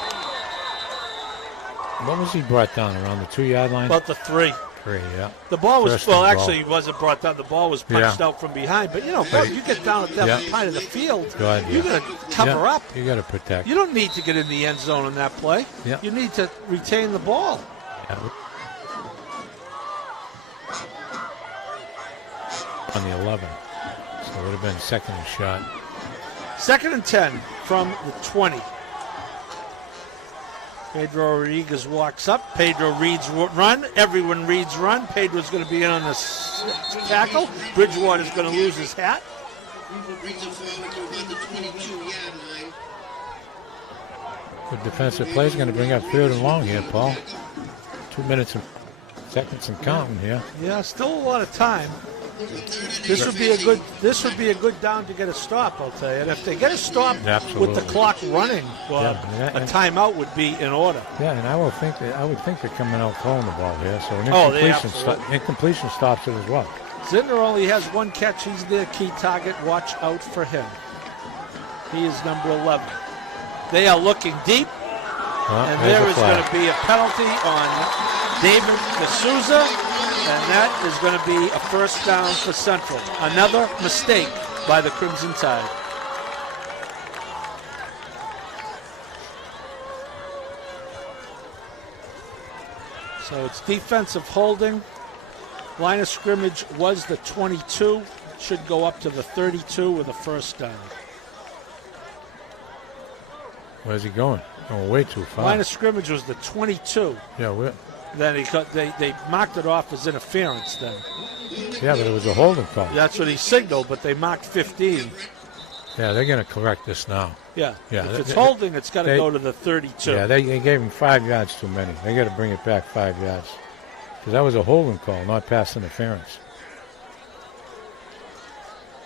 What was he brought down around the 2-yard line? About the 3. 3, yeah. The ball was actually he wasn't brought down. The ball was punched out from behind. But you get down at that part of the field, you're going to cover up. You got to protect. You don't need to get in the end zone in that play. Yeah. You need to retain the ball. Yeah. on the 11. So it would have been second and shot. 2nd and 10 from the 20. Pedro Rodriguez walks up. Pedro reads run. Everyone reads run. Pedro's going to be in on the tackle. Bridgewater's going to lose his hat. Brings it forward to about the 22-yard line. Good defensive play is going to bring up 3rd and long here, Paul. 2 minutes and seconds and counting here. Yeah, still a lot of time. This would be a good down to get a stop, I'll tell you. And if they get a stop with the clock running, well, a timeout would be in order. Yeah, and I would think they're coming out throwing the ball here, so an incompletion stops it as well. Zitner only has one catch. He's their key target. Watch out for him. He is number 11. They are looking deep, and there is going to be a penalty on David D'Souza, and that is going to be a first down for Central. Another mistake by the Crimson Tide. So it's defensive holding. Line of scrimmage was the 22. Should go up to the 32 with a first down. Where's he going? Oh, way too far. Line of scrimmage was the 22. Yeah, Then they marked it off as interference then. Yeah, but it was a holding call. That's what he signaled, but they marked 15. Yeah, they're going to correct this now. Yeah. If it's holding, it's got to go to the 32. Yeah, they gave him 5 yards too many. They got to bring it back 5 yards. Because that was a holding call, not pass interference.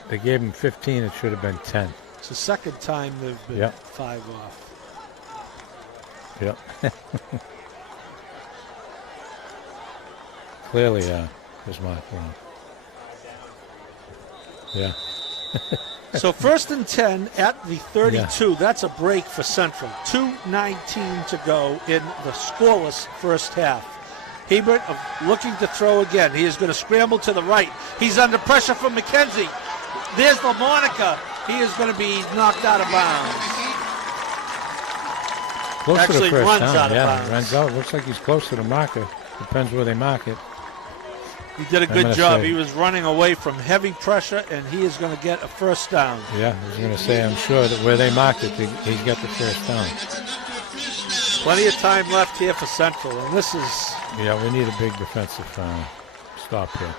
They gave him 15. It should have been 10. It's the second time they've been 5 off. Yep. Clearly, is Mark wrong. Yeah. So 1st and 10 at the 32. Yeah. That's a break for Central. 2:19 to go in the scoreless first half. Hebert looking to throw again. He is going to scramble to the right. He's under pressure from McKenzie. There's LaMonica. He is going to be knocked out of bounds. Close Actually to the first runs down. out of bounds. Runs out. Looks like he's close to the marker. Depends where they mark it. He did a good job. He was running away from heavy pressure, and he is going to get a first down. Yeah, I was going to say, I'm sure that where they marked it, he's got the first down. Plenty of time left here for Central, and this is... Yeah, we need a big defensive stop here.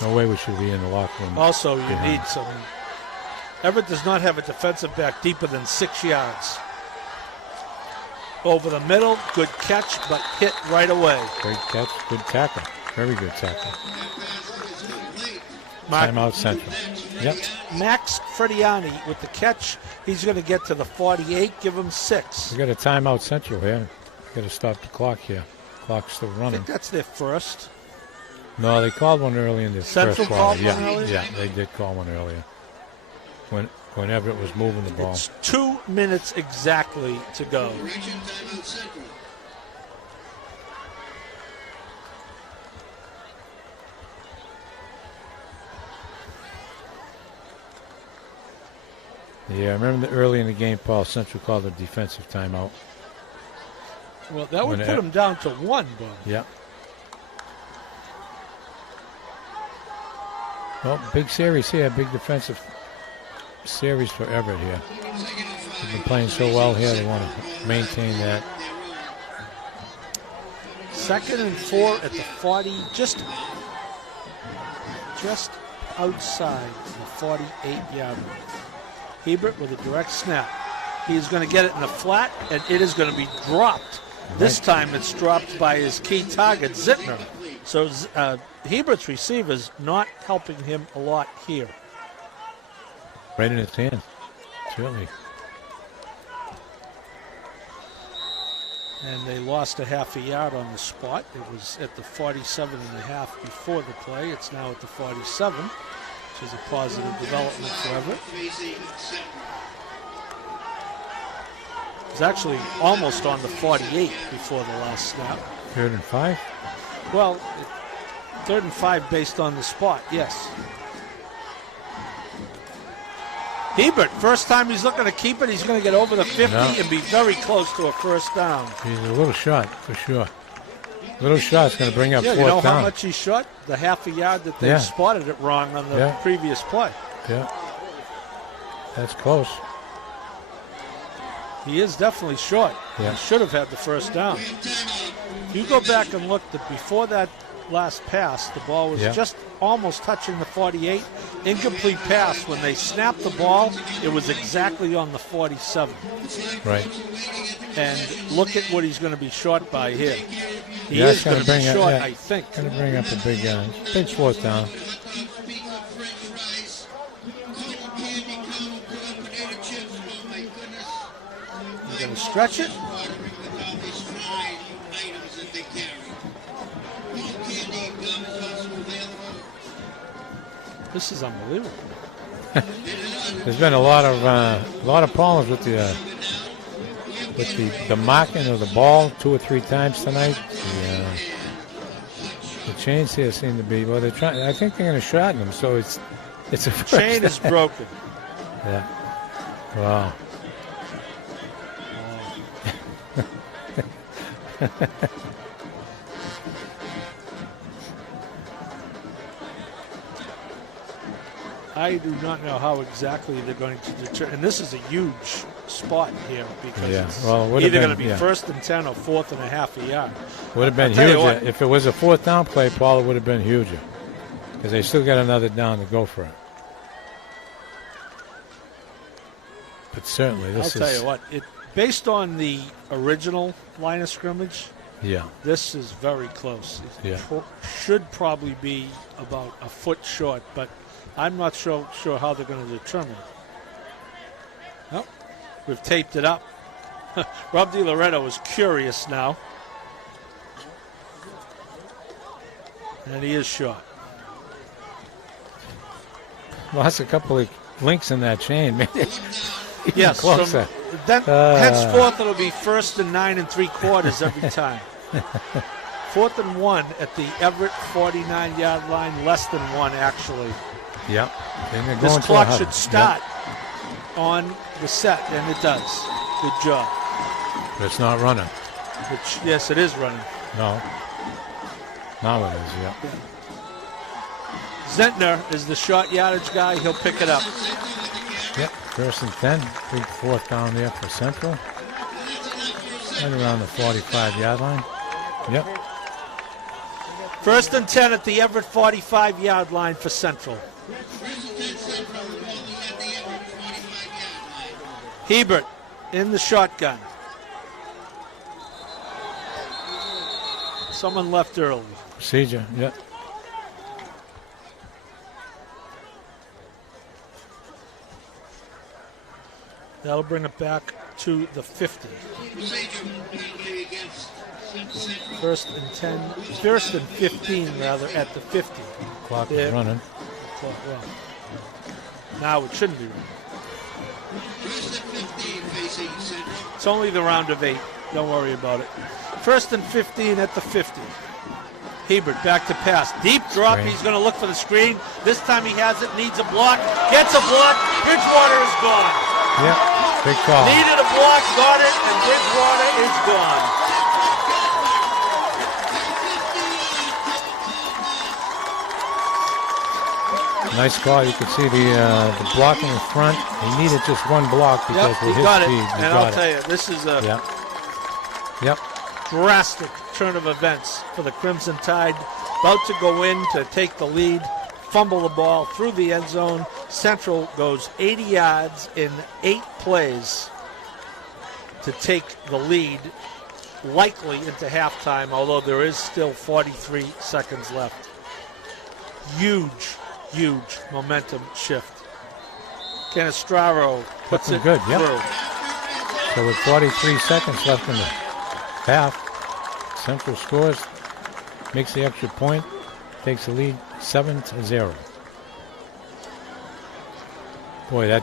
No way we should be in the locker room. Also, you need some... Everett does not have a defensive back deeper than 6 yards. Over the middle, good catch, but hit right away. Great catch, good tackle. Very good tackle. Timeout Central. Yep. Max Frediani with the catch. He's going to get to the 48, give him 6. We got a timeout Central here. Got to stop the clock here. Clock's still running. I think that's their first. No, they called one early in the first quarter. Called one earlier? Yeah, they did call one earlier. Whenever it was moving the ball. It's 2 minutes exactly to go. Yeah, I remember early in the game, Paul, Central called a defensive timeout. Well, that would put them down to 1, Bob. Yeah. Well, big series here, big defensive series for Everett here. They've been playing so well here, they want to maintain that. 2nd and 4 at the 40, just outside the 48-yard line. Hebert with a direct snap. He's going to get it in the flat, and it is going to be dropped. This time it's dropped by his key target, Zitner. So Hebert's receivers not helping him a lot here. Right in his hands, certainly. And they lost a half a yard on the spot. It was at the 47.5 before the play. It's now at the 47, which is a positive development for Everett. It was actually almost on the 48 before the last snap. 3rd and 5? Well, 3rd and 5 based on the spot, yes. Hebert, first time he's looking to keep it, he's going to get over the 50 and be very close to a first down. He's a little short, for sure. Little shot's going to bring up Yeah, fourth you know down. how much he shot? The half a yard that they Yeah. spotted it wrong on the Yeah. previous play. Yeah. That's close. He is definitely short. Yeah. He should have had the first down. If you go back and look, before that last pass, the ball was Yeah. just almost touching the 48. Incomplete pass. When they snapped the ball, it was exactly on the 47. Right. And look at what he's going to be short by here. He Yeah, is it's going gonna to be bring it, short, yeah. I think. Going to bring up a big fourth down. You're going to stretch it. This is unbelievable. There's been a lot of problems with the marking of the ball 2 or 3 times tonight. The chains here seem to be they're trying. I think they're going to shorten them, so it's a first Chain is down. broken. Yeah. Wow. I do not know how exactly they're going to determine. And this is a huge spot here because Yeah, it's well, it would've either going to been- be yeah. 1st and 10 or 4th and a half a yard. Would have been I'll tell you huge what. if it was a fourth down play. Paul, it would have been huger because they still got another down to go for it. But certainly, I'll this tell is you what, based on the original line of scrimmage, yeah. this is very close. It Yeah. should probably be about a foot short, but I'm not sure how they're going to determine it. Nope. We've taped it up. Rob DiLoretto is curious now. And he is short. Lost a couple of links in that chain. Made it even Yes, closer. then henceforth it'll be 1st and 9 3/4 every time. 4th and 1 at the Everett 49-yard line, less than 1 actually. Yep. Then they're This going to a clock huddle. should start on the set, and it does. Good job. But it's not running. Yes, it is running. No. Now it is. Yeah. Zentner is the short yardage guy. He'll pick it up. Yep. 1st and 10. Big fourth down there for Central. Right around the 45-yard line. Yep. 1st and 10 at the Everett 45-yard line for Central. Hebert in the shotgun. Someone left early. Procedure. Yep. That'll bring it back to the 50. 1st and 15 rather at the 50. Clock Yeah. is running. Well, now it shouldn't be running. It's only the round of 8. Don't worry about it. 1st and 15 at the 50. Hebert back to pass. Deep drop. Screen. He's going to look for the screen. This time he has it. Needs a block. Gets a block. Bridgewater is gone. Yep. Big call. Needed a block. Got it. And Bridgewater is gone. Nice call. You could see the blocking in front. He needed just one block because Yep, with he his got it. speed, And he I'll got tell it. you, this is a Yep. Yep. drastic turn of events for the Crimson Tide. About to go in to take the lead, fumble the ball through the end zone. Central goes 80 yards in 8 plays to take the lead, likely into halftime, although there is still 43 seconds left. Huge momentum shift. Canestraro puts Looking it good, yep. through. So with 43 seconds left in the half, Central scores, makes the extra point, takes the lead 7-0. Boy, that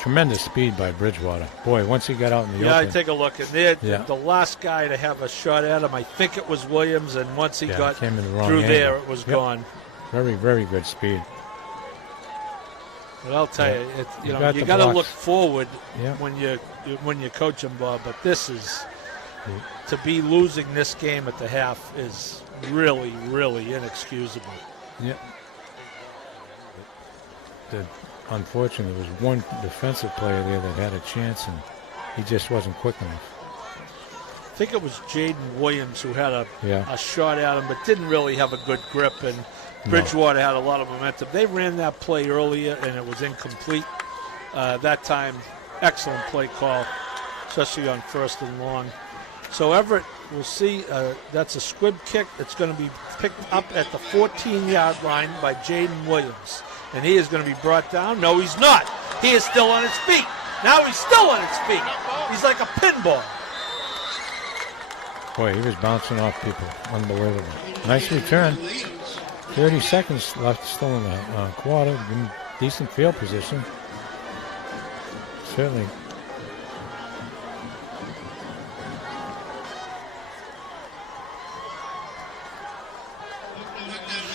tremendous speed by Bridgewater. Boy, once he got out in the Yeah, I open. take a look. And there, Yeah. the last guy to have a shot at him, I think it was Williams, and once he Yeah, got came in the wrong through there, angle. it was Yep. gone. Very, very good speed. But I'll tell Yeah. you, You you got got the to blocks. look forward Yeah. when you coach him, Bob. But this is to be losing this game at the half is really, really inexcusable. Yeah. Unfortunately, there was one defensive player there that had a chance, and he just wasn't quick enough. I think it was Jaden Williams who had a shot at him, but didn't really have a good grip, and Bridgewater had a lot of momentum. They ran that play earlier, and it was incomplete. That time, excellent play call, especially on 1st and long. So Everett, we'll see, that's a squib kick. It's going to be picked up at the 14-yard line by Jaden Williams. And he is going to be brought down. No, he's not. He is still on his feet. Now he's still on his feet. He's like a pinball. Boy, he was bouncing off people. Unbelievable. Nice return. 30 seconds left still in the quarter. Decent field position. Certainly.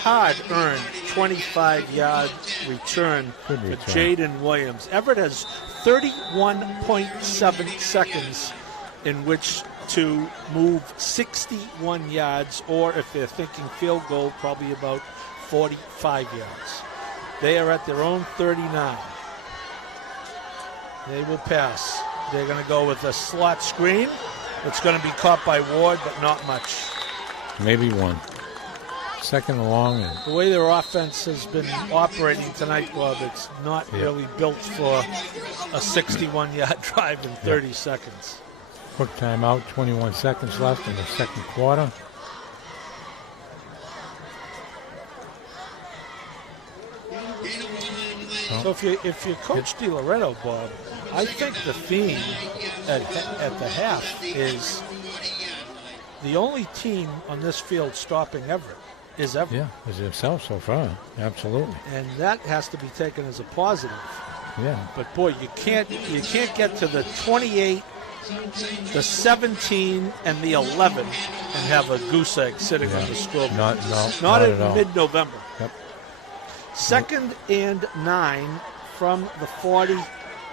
Hard-earned 25-yard return for Jaden Williams. Everett has 31.7 seconds in which to move 61 yards, or if they're thinking field goal, probably about 45 yards. They are at their own 39. They will pass. They're going to go with a slot screen. It's going to be caught by Ward, but not much. Maybe one. Second and long. And the way their offense has been operating tonight, Bob, it's not really built for a 61-yard drive in 30 seconds. Quick timeout, 21 seconds left in the second quarter. So if you're Coach DiLoretto, Bob, I think the theme at the half is the only team on this field stopping Everett is Everett. Yeah, is himself so far. Absolutely. And that has to be taken as a positive. Yeah. But boy, you can't get to the 28, the 17, and the 11 and have a goose egg sitting on the scoreboard. Not in mid-November. Yep. 2nd and 9 from the 40,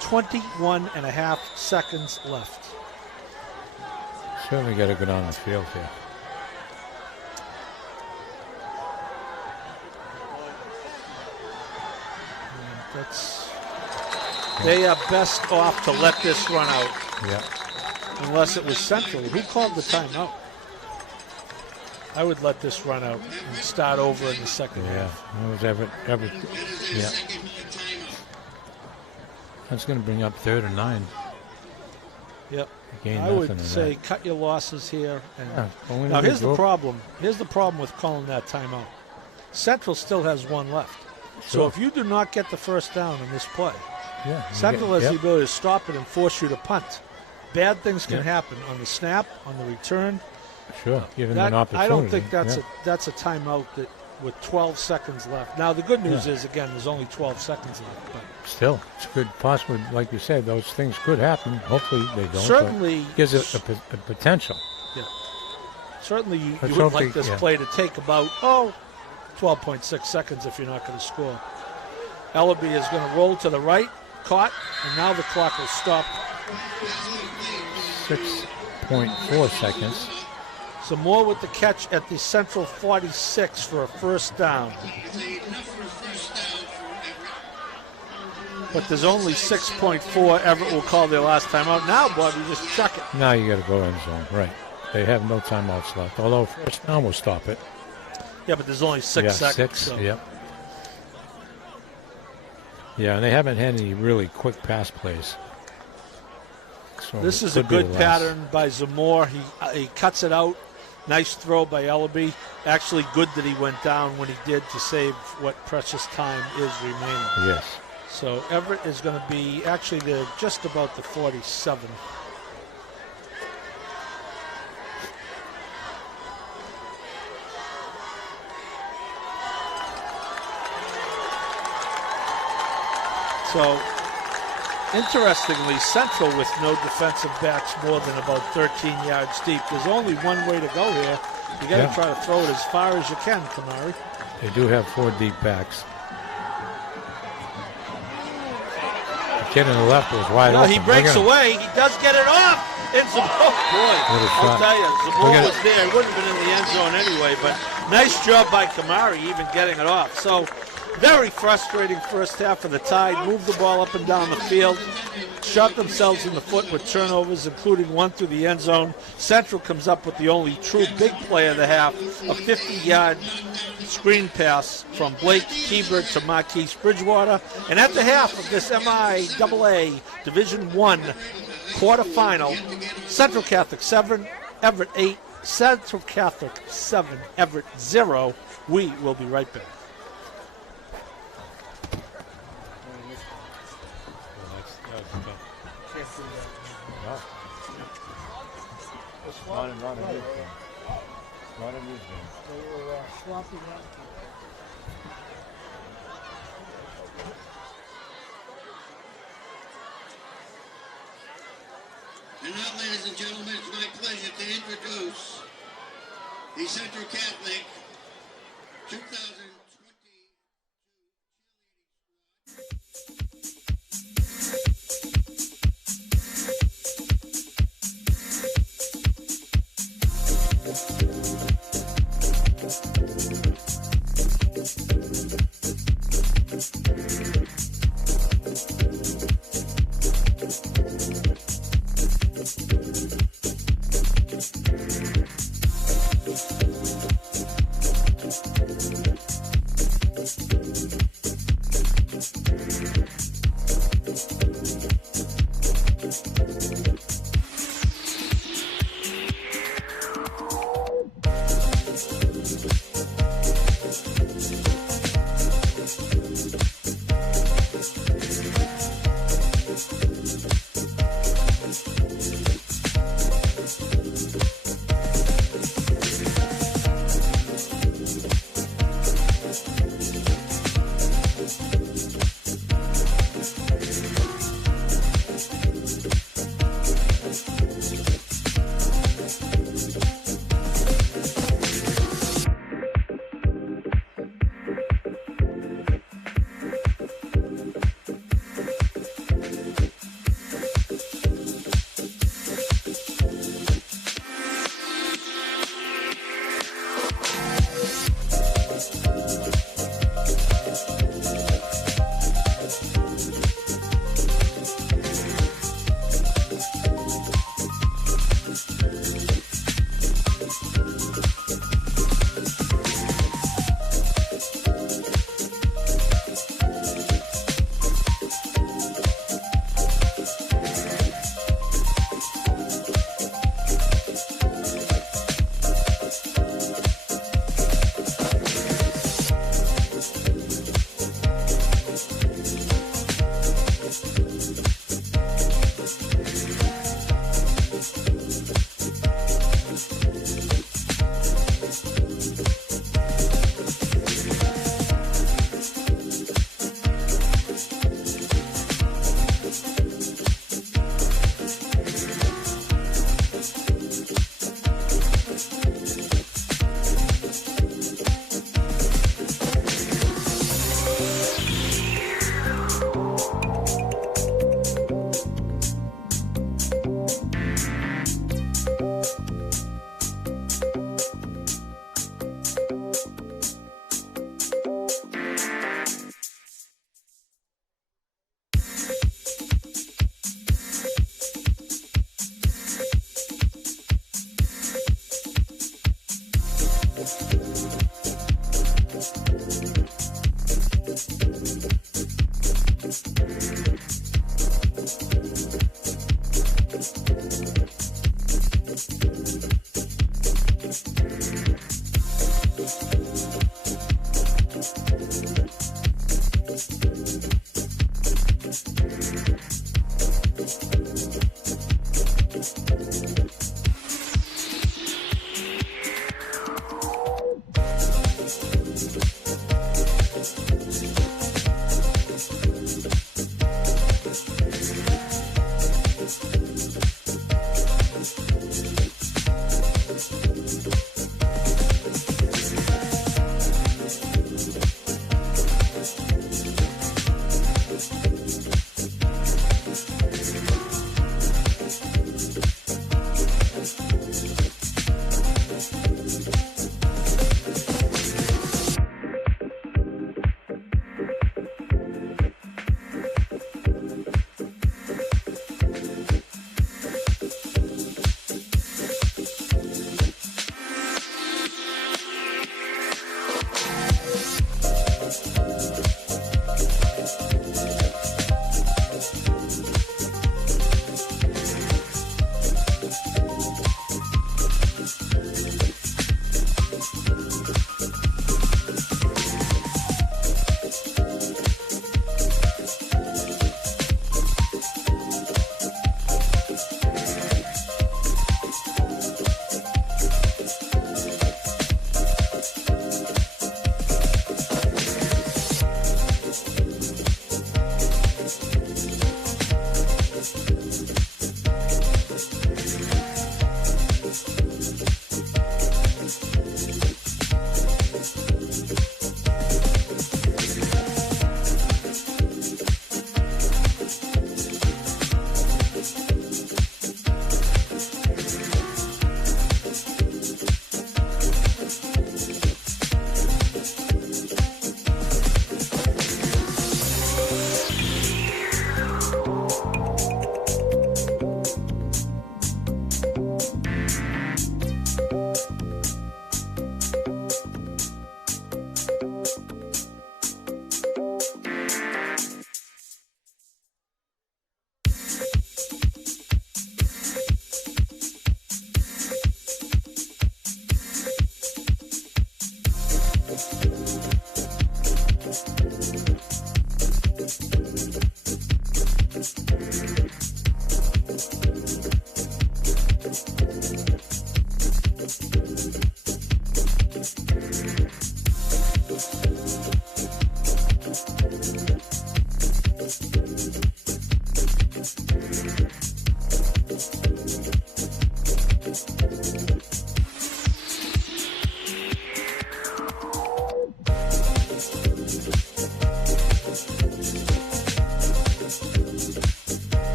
21 and a half seconds left. Certainly got to go down the field here. They are best off to let this run out. Yeah. Unless it was Central. Who called the timeout? I would let this run out and start over in the second half. Yeah, it was Everett. Yeah. That's going to bring up 3rd and 9. Yep. Gain I would nothing in say that. cut your losses here. And Now here's the problem. Here's the problem with calling that timeout. Central still has one left. So if you do not get the first down in this play, Central has the ability to stop it and force you to punt. Bad things can happen on the snap, on the return. Sure, given an opportunity. I don't think that's a timeout that with 12 seconds left. Now the good news is again there's only 12 seconds left. But still, it's good. Possibly, like you said, those things could happen. Hopefully they don't. Certainly gives it a potential. Yeah. Certainly you would like this play to take about 12.6 seconds if you're not going to score. Ellaby is going to roll to the right, caught, and now the clock will stop. 6.4 seconds. So Moore with the catch at the Central 46 for a first down. But there's only 6.4. Everett will call their last timeout. Now, Bob, you just chuck it. Now you got to go end zone. Right. They have no timeouts left. Although first down will stop it. Yeah, but there's only 6 seconds. 6. So. Yep. Yeah, and they haven't had any really quick pass plays. So this is a good pattern by Zamore. He cuts it out. Nice throw by Ellaby. Actually good that he went down when he did to save what precious time is remaining. Yes. So Everett is going to be, actually they're just about the 47. So, interestingly, Central with no defensive backs more than about 13 yards deep. There's only one way to go here. You got to try to throw it as far as you can, Kamari. They do have 4 deep backs. kid on the left was wide No, open. he breaks Look at him. away. He does get it off. It's boy. What a I'll shot. tell you, the Look ball at was it. there. It wouldn't have been in the end zone anyway, but nice job by Kamari even getting it off. So very frustrating first half for the Tide. Moved the ball up and down the field. Shot themselves in the foot with turnovers, including one through the end zone. Central comes up with the only true big play of the half, a 50-yard screen pass from Blake Hebert to Marquise Bridgewater. And at the half of this MIAA Division I quarterfinal, Central Catholic 7, Everett 8, Central Catholic 7, Everett 0. We will be right back. Not a good thing. Not a good thing. And now, ladies and gentlemen, it's my pleasure to introduce the Central Catholic 2020.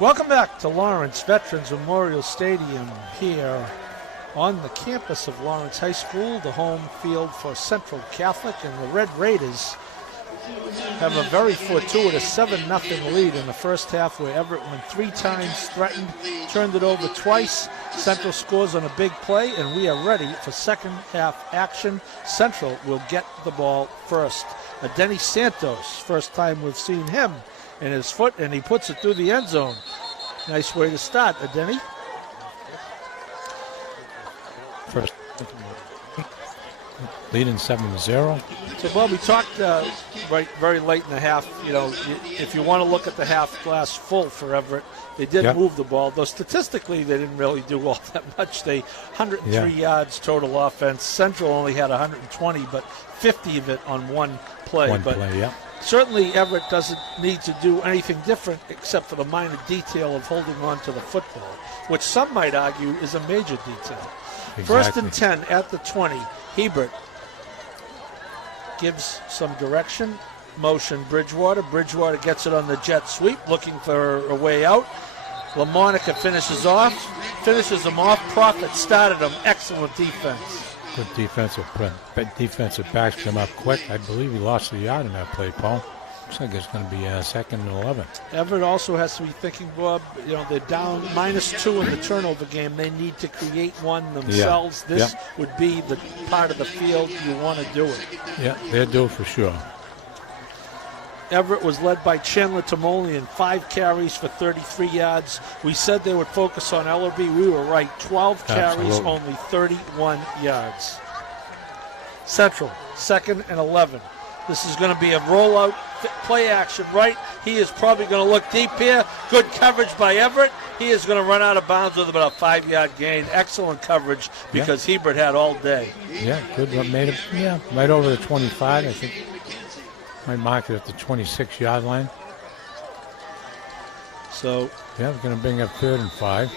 Welcome back to Lawrence Veterans Memorial Stadium here on the campus of Lawrence High School, the home field for Central Catholic, and the Red Raiders have a very fortuitous 7-0 lead in the first half, where Everett went 3 times, threatened, turned it over twice. Central scores on a big play, and we are ready for second half action. Central will get the ball first. Denny Santos, first time we've seen him in his foot, and he puts it through the end zone. Nice way to start, Denny. First, leading 7-0. So, Bob, we talked very late in the half. You know, if you want to look at the half glass full for Everett, they did move the ball, though statistically they didn't really do all that much. They 103 yards total offense. Central only had 120, but 50 of it on one play. Certainly Everett doesn't need to do anything different except for the minor detail of holding on to the football, which some might argue is a major detail. Exactly. First and 10 at the 20. Hebert gives some direction, motion Bridgewater. Bridgewater gets it on the jet sweep, looking for a way out. LaMonica finishes him off. Prophet started him. Excellent defense. Good defensive backs come up quick. I believe he lost the yard in that play, Paul. Looks like it's going to be second and 11. Everett also has to be thinking, Bob, they're down -2 in the turnover game. They need to create one themselves. Yeah. This would be the part of the field you want to do it. Yeah, they're due for sure. Everett was led by Chandler Timoleon, 5 carries for 33 yards. We said they would focus on Ellerby. We were right. 12 carries, Absolutely. only 31 yards. Central, 2nd and 11. This is going to be a rollout play action, right? He is probably going to look deep here. Good coverage by Everett. He is going to run out of bounds with about a 5-yard gain. Excellent coverage because Hebert had all day. Yeah, good. Made him, right over the 25, I think. Might mark it at the 26-yard line. So, yeah, we're going to bring up 3rd and 5.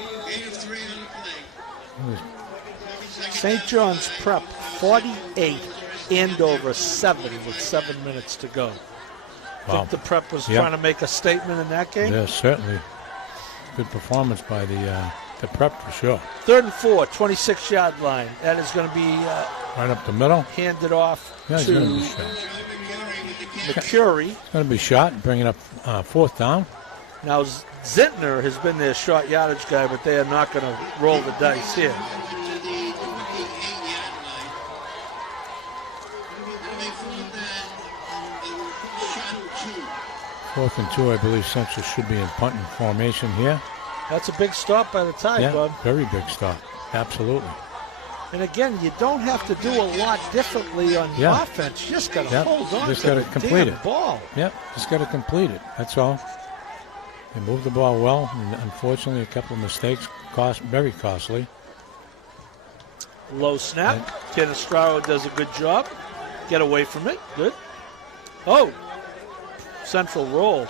St. John's Prep, 48, Andover 7 with 7 minutes to go. Wow. Think the Prep was trying to make a statement in that game? Yeah, certainly. Good performance by the Prep for sure. 3rd and 4, 26-yard line. That is going to be right up the middle. Handed off to McCurry. It's going to be shot and bring it up 4th down. Now, Zintner has been their short yardage guy, but they are not going to roll the dice here. Fourth and 2, I believe Central should be in punting formation here. That's a big stop by the Tide, Bob. Very big stop. Absolutely. And again, you don't have to do a lot differently on offense. You just got to hold on just to gotta the complete damn it. ball. Yep, just got to complete it. That's all. They moved the ball well, and unfortunately, a couple of mistakes very costly. Low snap. Canestraro does a good job. Get away from it. Good. Oh, Central roll.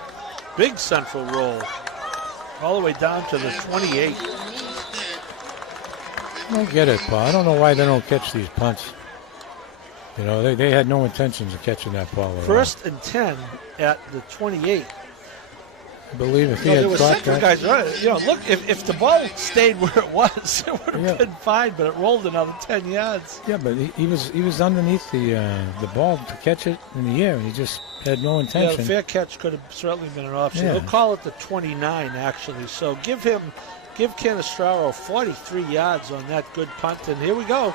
Big Central roll. All the way down to the 28. I don't get it, Paul. I don't know why they don't catch these punts. They had no intentions of catching that ball at all. 1st and 10 at the 28. I believe if he had caught Central that. guys, look, if the ball stayed where it was, it would have been fine, but it rolled another 10 yards. Yeah, but he was underneath the ball to catch it in the air, and he just had no intention. Yeah, the fair catch could have certainly been an option. Yeah. They'll call it the 29, actually. So give Canestraro 43 yards on that good punt, and here we go.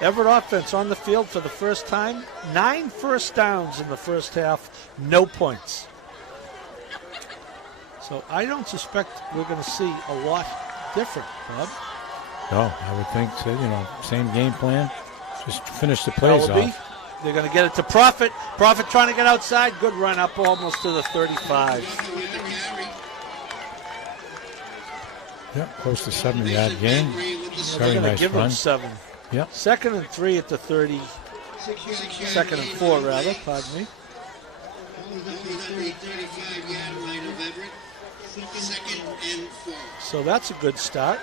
Everett offense on the field for the first time. 9 first downs in the first half, no points. So I don't suspect we're going to see a lot different, Bob. No, I would think so. Same game plan. Just finish the plays off. They're going to get it to Prophet. Prophet trying to get outside. Good run up almost to the 35. Yep, close to 7-yard gain. Very They're going nice to give run. him 7. Yep. 2nd and 3 at the 30. 2nd and 4, rather. Pardon me. So that's a good start.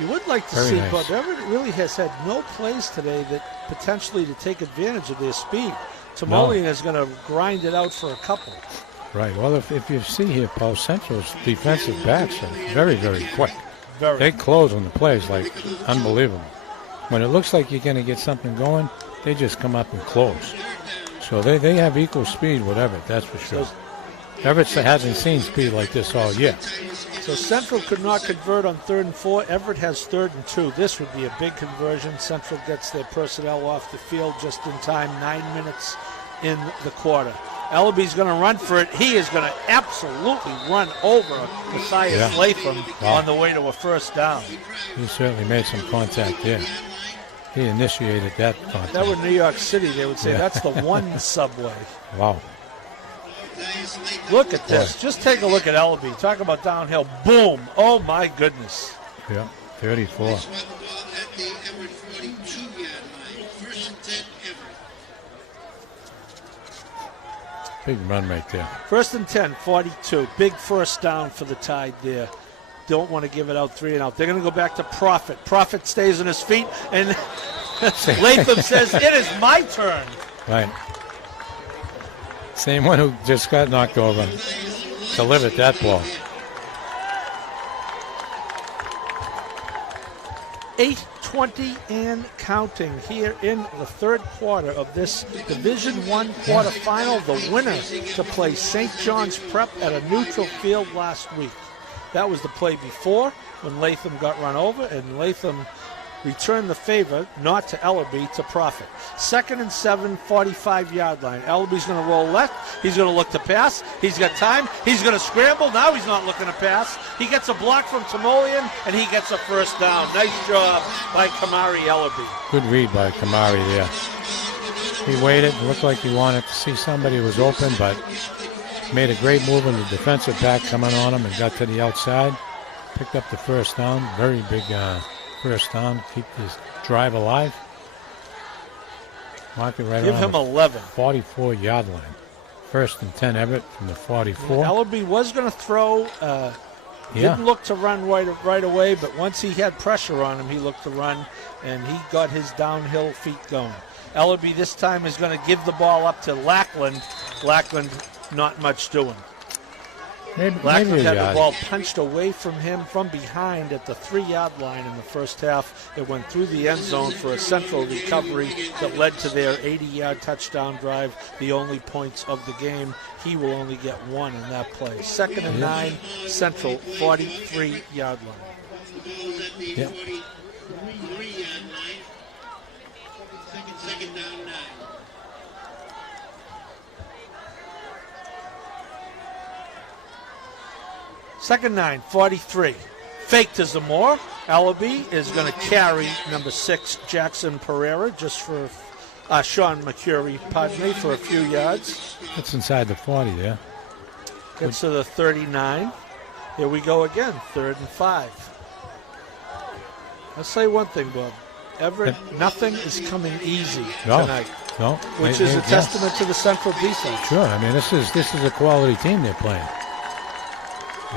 You would like to Very see, nice. but Everett really has had no plays today that potentially to take advantage of their speed. Timoleon is going to grind it out for a couple. Right. Well, if you see here, Paul, Central's defensive backs are very, very quick. They close on the plays like unbelievable. When it looks like you're going to get something going, they just come up and close. So they have equal speed with Everett, that's for sure. Everett hasn't seen speed like this all year. So Central could not convert on 3rd and 4. Everett has 3rd and 2. This would be a big conversion. Central gets their personnel off the field just in time. 9 minutes in the quarter. Ellerby's going to run for it. He is going to absolutely run over Matthias Latham on the way to a first down. He certainly made some contact there. He initiated that contact. That were New York City. They would say that's the one subway. Wow. Look at this. Boy. Just take a look at Ellerby. Talk about downhill. Boom. Oh, my goodness. Yeah, 34. Big run right there. 1st and 10, 42. Big first down for the Tide there. Don't want to give it out 3 and out. They're going to go back to Prophet. Prophet stays on his feet, and Latham says, it is my turn. Right. Same one who just got knocked over. Delivered that ball. 8:20 and counting here in the third quarter of this Division I quarterfinal. The winner to play St. John's Prep at a neutral field last week. That was the play before when Latham got run over, and Latham returned the favor, not to Ellerby, to Profit. 2nd and 7, 45-yard line. Ellerby's going to roll left. He's going to look to pass. He's got time. He's going to scramble. Now he's not looking to pass. He gets a block from Timoleon, and he gets a first down. Nice job by Kamari Ellerby. Good read by Kamari there. He waited. Looked like he wanted to see somebody who was open, but made a great move on the defensive back coming on him and got to the outside. Picked up the first down. Very big first down. Keep this drive alive. Mark it right Give around him the 11. 44-yard line. 1st and 10 Everett from the 44. Ellerby was going to throw. Didn't look to run right away, but once he had pressure on him, he looked to run, and he got his downhill feet going. Ellerby this time is going to give the ball up to Lackland. Lackland not much doing. Lackland had the ball punched away from him from behind at the 3-yard line in the first half. It went through the end zone for a Central recovery that led to their 80-yard touchdown drive, the only points of the game. He will only get one in that play. 2nd and 9, Central, 43-yard line. Yep. Second down 9. Second 9, 43. Fake to Zamora. Ellerby is going to carry number 6, Jackson Pereira, just for Sean McCurry, pardon me, for a few yards. That's inside the 40 there. Gets to the 39. Here we go again, 3rd and 5. I'll say one thing, Bob. Everett, nothing is coming easy tonight. No, which is a testament to the Central defense. Sure, I mean this is a quality team they're playing.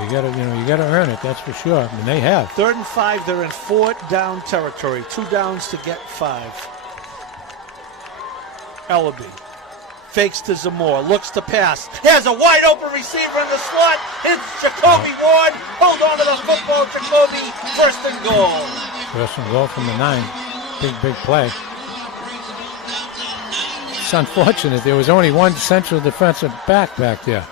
You gotta earn it, that's for sure. I mean they have. 3rd and 5, they're in 4-down territory. 2 downs to get 5. Ellerby fakes to Zamora, looks to pass. He has a wide open receiver in the slot. It's Jacoby Ward. Hold on to the football, Jacoby. 1st and goal. 1st and goal from the 9. Big play. It's unfortunate there was only one Central defensive back there.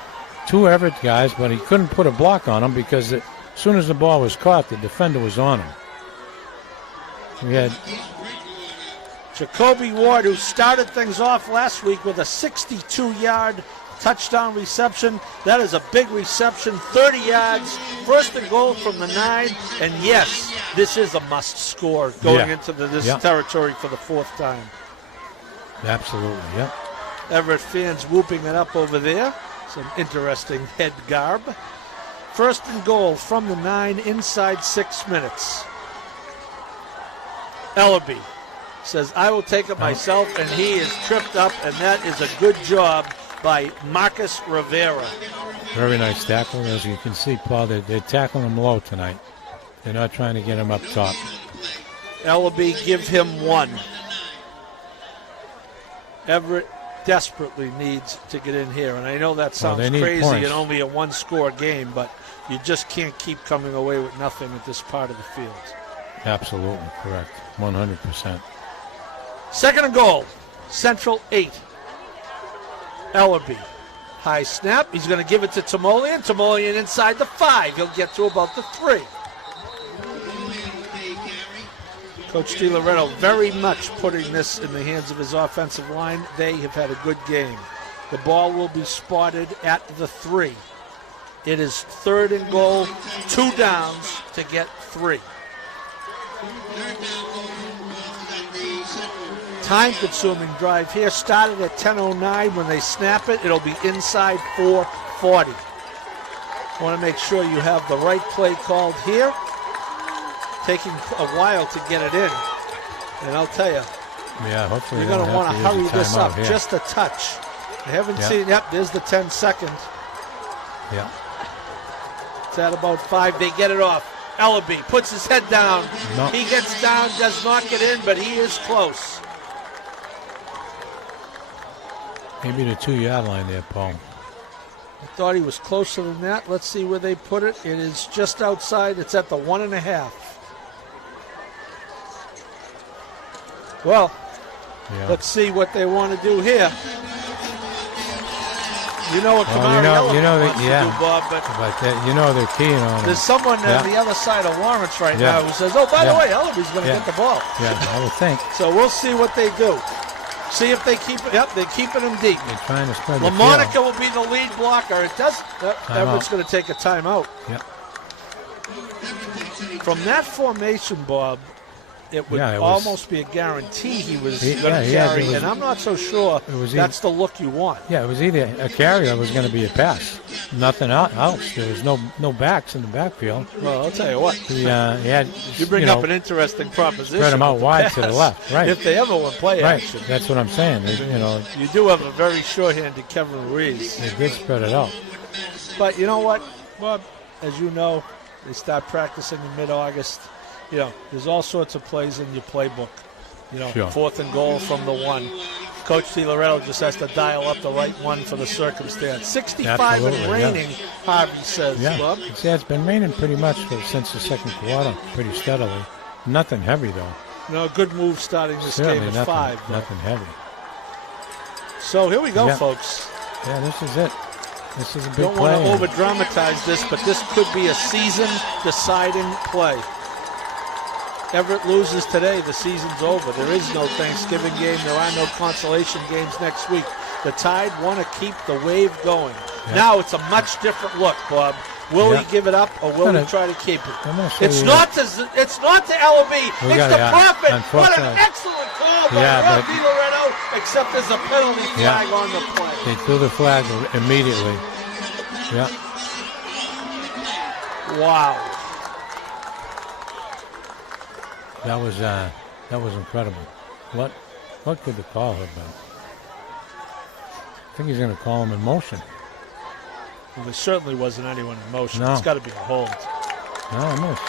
2 Everett guys, but he couldn't put a block on him because as soon as the ball was caught, the defender was on him. We had Jacoby Ward, who started things off last week with a 62-yard touchdown reception. That is a big reception, 30 yards, 1st and goal from the 9. And yes, this is a must score going into this territory for the 4th time. Absolutely, yeah. Everett fans whooping it up over there. Some interesting head garb. 1st and goal from the 9 inside 6 minutes. Ellerby says, I will take it myself, and he is tripped up, and that is a good job by Marcus Rivera. Very nice tackle. As you can see, Paul, they're tackling him low tonight. They're not trying to get him up top. Ellerby, give him 1. Everett desperately needs to get in here, and I know that sounds crazy and only a 1-score game, but you just can't keep coming away with nothing at this part of the field. Absolutely correct, 100%. 2nd and goal, Central 8. Ellerby, high snap. He's going to give it to Timoleon. Timoleon inside the 5. He'll get to about the 3. Coach DiLoretto very much putting this in the hands of his offensive line. They have had a good game. The ball will be spotted at the 3. It is 3rd and goal, 2 downs to get 3. Time-consuming drive here. Started at 10:09. When they snap it, it'll be inside 4:40. Want to make sure you have the right play called here. Taking a while to get it in. And I'll tell you, hopefully you're going to want to hurry this up here. just a touch. I haven't seen, there's the 10 second. Yeah. It's at about 5. They get it off. Ellerby puts his head down. No. He gets down, does not get in, but he is close. Maybe the 2-yard line there, Paul. I thought he was closer than that. Let's see where they put it. It is just outside. It's at the 1.5. Well, let's see what they want to do here. You know what Kamari wants to do, Bob, but they're keying on there's him. someone on the other side of Lawrence right now who says, oh, by the way, Ellaby's going to get the ball. Yeah, I would think. So we'll see what they do. See if they keep it. Yep, they're keeping him deep. They're trying to spread LaMonica will be the lead blocker. It does. Everett's going to take a timeout. Yep. From that formation, Bob, it would almost be a guarantee he was going to carry, and I'm not so sure that's the look you want. Yeah, it was either a carry or it was going to be a pass. Nothing else. There was no backs in the backfield. Well, I'll tell you what. You bring up an interesting proposition. Spread them out wide to the left, right. If they ever went play action. That's what I'm saying. You do have a very sure-handed Kevin Ruiz. They did spread it out. But you know what, Bob? As you know, they start practicing in mid-August. There's all sorts of plays in your playbook. Sure. 4th and goal from the 1. Coach DiLoretto just has to dial up the right one for the circumstance. 65 and raining, Harvey says, Bob. Yeah, it's been raining pretty much since the second quarter, pretty steadily. Nothing heavy, though. Good move starting this game at 5. Nothing heavy. So here we go, folks. Yeah, this is it. This is a big play. Don't want to over-dramatize this, but this could be a season-deciding play. Everett loses today, the season's over. There is no Thanksgiving game. There are no consolation games next week. The Tide want to keep the wave going. Yep. Now it's a much different look, Bob. Will he give it up or will he try to keep it? It's not to Ellaby. It's to Prophet. What an excellent call by DiLoretto, except there's a penalty flag on the play. They threw the flag immediately. Yeah. Wow. That was incredible. What could the call have been? I think he's going to call him in motion. Well, there certainly wasn't anyone in motion. No. It's got to be a hold. No, I missed.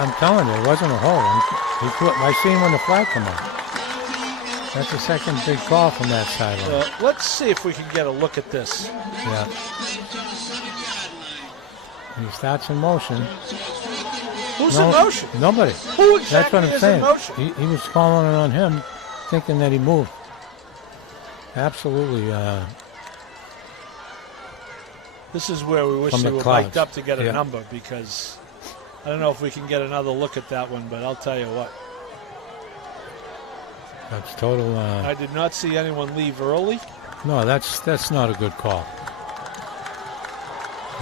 I'm telling you, it wasn't a hold. I seen when the flag come up. That's the second big call from that sideline. Let's see if we can get a look at this. Yeah. He starts in motion. Who's in motion? Nobody. Who exactly That's what I'm saying. in motion? He was calling it on him, thinking that he moved. Absolutely. This is where we wish they were mic'd up to get a number, because I don't know if we can get another look at that one, but I'll tell you what. That's total. I did not see anyone leave early. No, that's not a good call.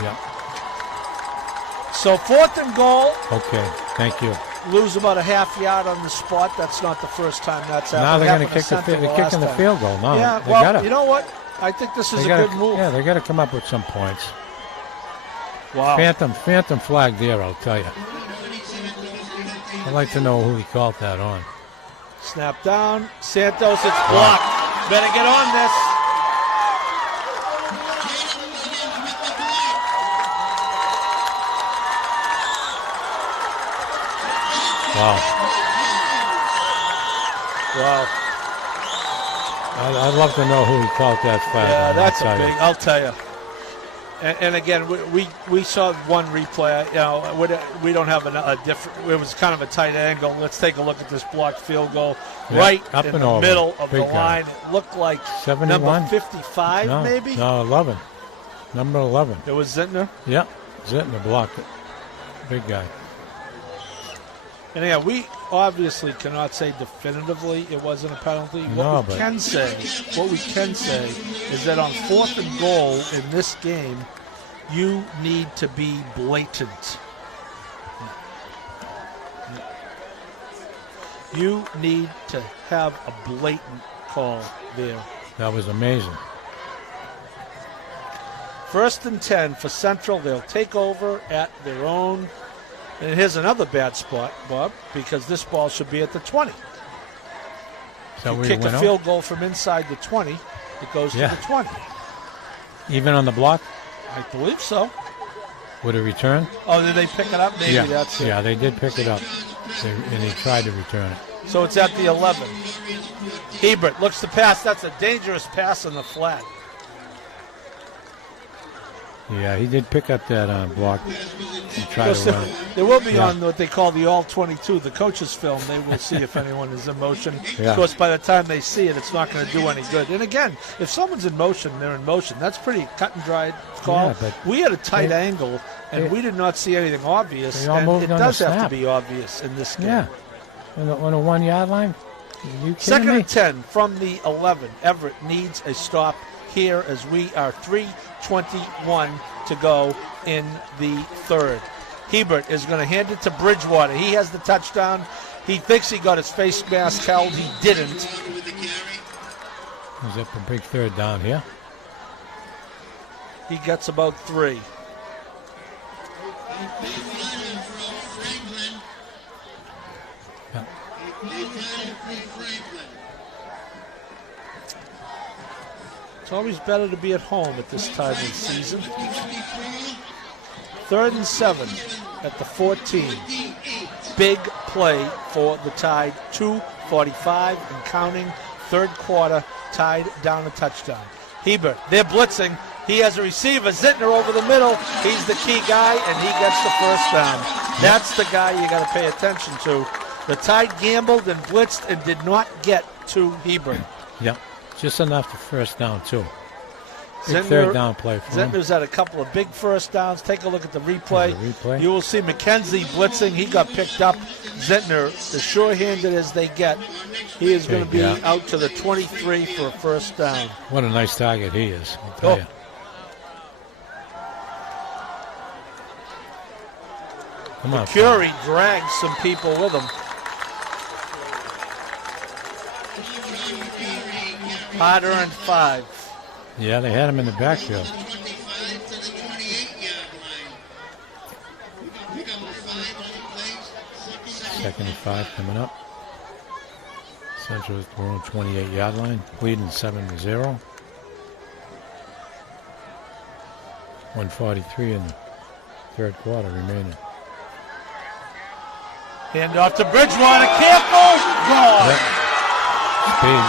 Yeah. So 4th and goal. Okay, thank you. Lose about a half yard on the spot. That's not the first time that's happened. Now they're going to kick they're kicking the field goal. No, yeah, well, you know what? I think this is a good move. Yeah, they got to come up with some points. Wow. Phantom flag there, I'll tell you. I'd like to know who he called that on. Snap down. Santos, it's blocked. Better get on this. Wow. I'd love to know who he called that flag. Yeah, that's a big. I'll tell you. And again, we saw one replay. We don't have a different. It was kind of a tight angle. Let's take a look at this blocked field goal right up in and the over. middle of Big the line. It looked like 71? number 55, maybe. No, 11. Number 11. It was Zintner. Yeah, Zintner blocked it. Big guy. And yeah, we obviously cannot say definitively it wasn't a penalty. What we can say is that on 4th and goal in this game, you need to be blatant. You need to have a blatant call there. That was amazing. 1st and 10 for Central. They'll take over at their own. And here's another bad spot, Bob, because this ball should be at the 20. So you kick a field goal from inside the 20, it goes to the 20. Even on the block? I believe so. Would it return? Oh, did they pick it up? Maybe that's it. Yeah, they did pick it up, and he tried to return it. So it's at the 11. Hebert looks to pass. That's a dangerous pass on the flat. Yeah, he did pick up that block and try to run. There will be on what they call the All-22, the coach's film. They will see if anyone is in motion. Yeah. Of course, by the time they see it, it's not going to do any good. And again, if someone's in motion, they're in motion. That's pretty cut and dried call. Yeah, but we had a tight angle, and we did not see anything obvious. And it does have to be obvious in this game. Yeah, on a 1 yard line. Are you kidding Second me? and 10 from the 11. Everett needs a stop here as we are 3:21 to go in the third. Hebert is going to hand it to Bridgewater. He has the touchdown. He thinks he got his face mask held. He didn't. He's up a big third down here. He gets about 3. Yeah. It's always better to be at home at this time of the season. 3rd and 7 at the 14. Big play for the Tide. 2:45 and counting. Third quarter, Tide down a touchdown. Hebert, they're blitzing. He has a receiver, Zentner over the middle. He's the key guy, and he gets the first down. That's the guy you got to pay attention to. The Tide gambled and blitzed and did not get to Hebert. Yep, just enough to first down, too. Big third down play for him. Zentner's had a couple of big first downs. Take a look at the replay. Yeah, the replay. You will see McKenzie blitzing. He got picked up. Zentner, as sure-handed as they get, he is going to be out to the 23 for a first down. What a nice target he is, I'll tell you. Come on. Curie drags some people with him. Hard earned 5. Yeah, they had him in the backfield. Second and 5 coming up. Central is their own 28-yard line, leading 7-0. 1:43 in the third quarter remaining. Hand off to Bridgewater. Careful. Gone. Yep. Speed.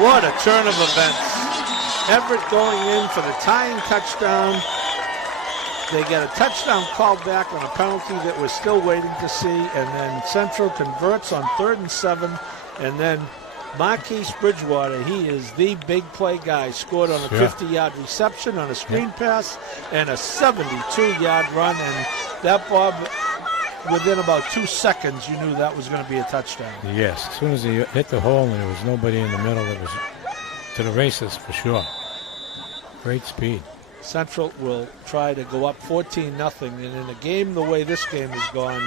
What a turn of events. Everett going in for the tying touchdown. They get a touchdown called back on a penalty that we're still waiting to see, and then Central converts on 3rd and 7, and then Marquise Bridgewater, he is the big play guy, scored on a 50-yard reception on a screen pass and a 72-yard run, and that, Bob, within about 2 seconds, you knew that was going to be a touchdown. Yes, as soon as he hit the hole and there was nobody in the middle, it was to the races for sure. Great speed. Central will try to go up 14-0, and in a game the way this game has gone,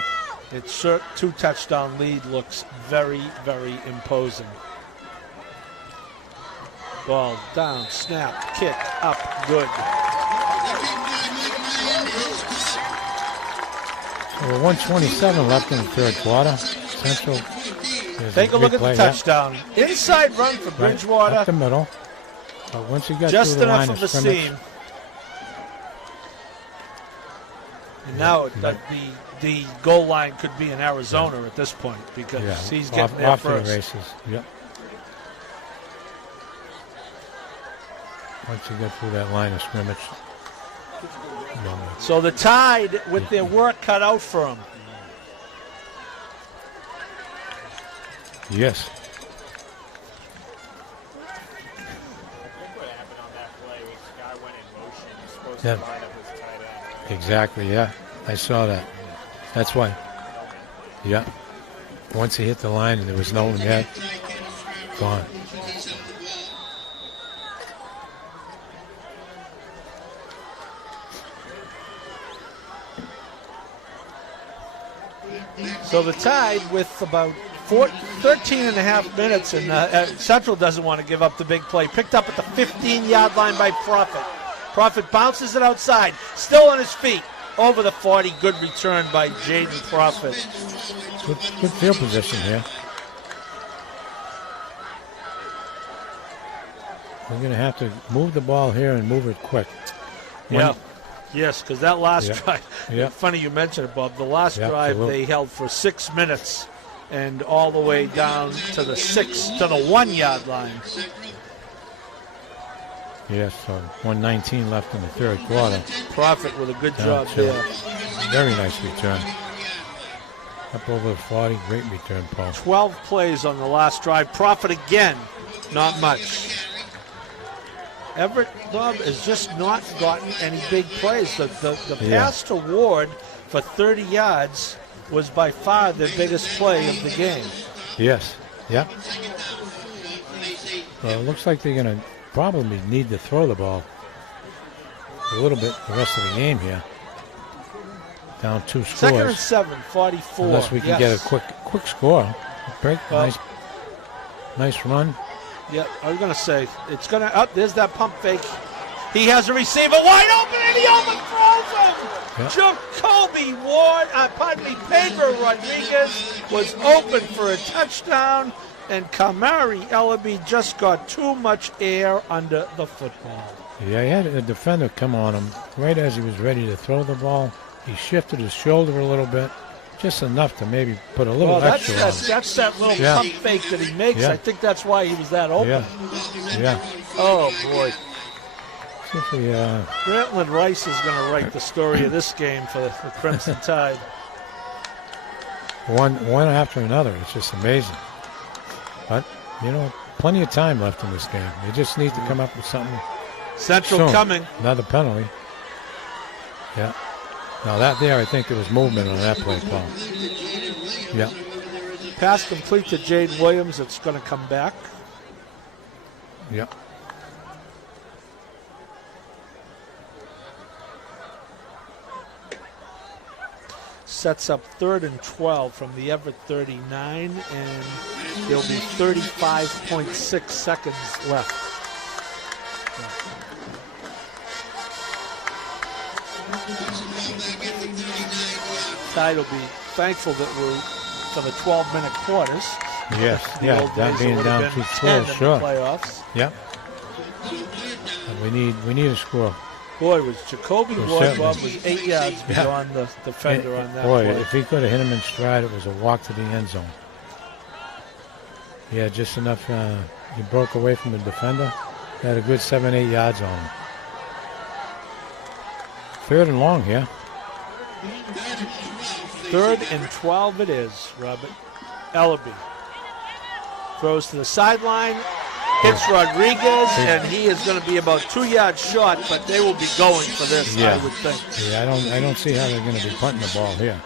its 2-touchdown lead looks very, very imposing. Ball down, snap, kick, up, good. So we're 1:27 left in the third quarter. Central. Take a look at the touchdown. Inside run for Bridgewater. Up the middle. But once you got just through the enough line of a scrimmage, seam. And now the goal line could be in Arizona at this point because he's getting there off first. To the races. Yep. Once you get through that line of scrimmage. So the Tide with their work cut out for them. Yes. Yeah. Exactly, yeah. I saw that. That's why. Yeah. Once he hit the line and there was no one yet, gone. So the Tide with about 13 and a half minutes, and Central doesn't want to give up the big play. Picked up at the 15-yard line by Profit. Profit bounces it outside, still on his feet, over the 40. Good return by Jaden Profit. Good field position here. We're going to have to move the ball here and move it quick. Yeah. Yes, because that last drive, Yeah. funny you mentioned it, Bob. The last Yeah, drive absolutely. they held for 6 minutes and all the way down to the 1 yard line. Yes, so 1:19 left in the third quarter. Profit with a good Yeah, job sure. there. Very nice return. Up over 40, great return, Paul. 12 plays on the last drive. Profit again, not much. Everett, Bob, has just not gotten any big plays. The pass to Ward for 30 yards was by far the biggest play of the game. Yes, yeah. Well, it looks like they're going to probably need to throw the ball a little bit the rest of the game here. Down 2 scores. 2nd and 7, 44. Unless we can get a quick score. Break, nice run. Yeah, I was going to say, it's going to, there's that pump fake. He has a receiver wide open and he overthrows him. Yep. Jacoby Ward, Pedro Rodriguez was open for a touchdown, and Kamari Ellaby just got too much air under the football. Yeah, he had a defender come on him right as he was ready to throw the ball. He shifted his shoulder a little bit, just enough to maybe put a little extra on him. That's that little pump fake that he makes. Yeah. I think that's why he was that open. Yeah. Oh, boy. See if we, Grantland Rice is going to write the story of this game for the Crimson Tide. one after another. It's just amazing. But, plenty of time left in this game. They just need to come up with something. Central soon. coming. Another penalty. Yeah. Now that there, I think there was movement on that play, Paul. Yeah. Pass complete to Jade Williams. It's going to come back. Yeah. Sets up 3rd and 12 from the Everett 39, and there'll be 35.6 seconds left. Tide will be thankful that we're for the 12-minute quarters. Yes, The old that days being it would down have 2 been 10 scores, in the sure. playoffs. Yeah. And we need a score. Boy, was Jacoby Well, Ward, certainly. Bob, was 8 yards beyond the defender on that Boy, play. if he could have hit him in stride, it was a walk to the end zone. He had just enough. He broke away from the defender. He had a good 7-8 yards on him. 3rd and long here. 3rd and 12 it is, Robert. Ellaby throws to the sideline, hits Rodriguez, and he is going to be about 2 yards short, but they will be going for this, I would think. Yeah, I don't see how they're going to be punting the ball here.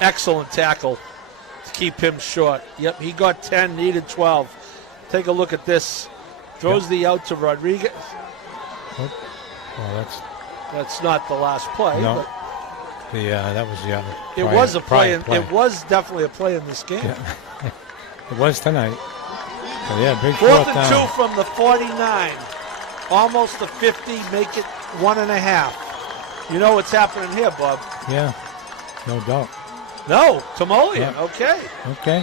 Excellent tackle to keep him short. Yep, he got 10, needed 12. Take a look at this. Throws the out to Rodriguez. Well, That's not the last play. No. But that was the other. it was a play. It was definitely a play in this game. Yeah. It was tonight. So big 4th fourth and down. 2 from the 49. Almost the 50, make it 1.5. You know what's happening here, Bob? Yeah, no doubt. No, Timoleon, Yeah. okay. Okay,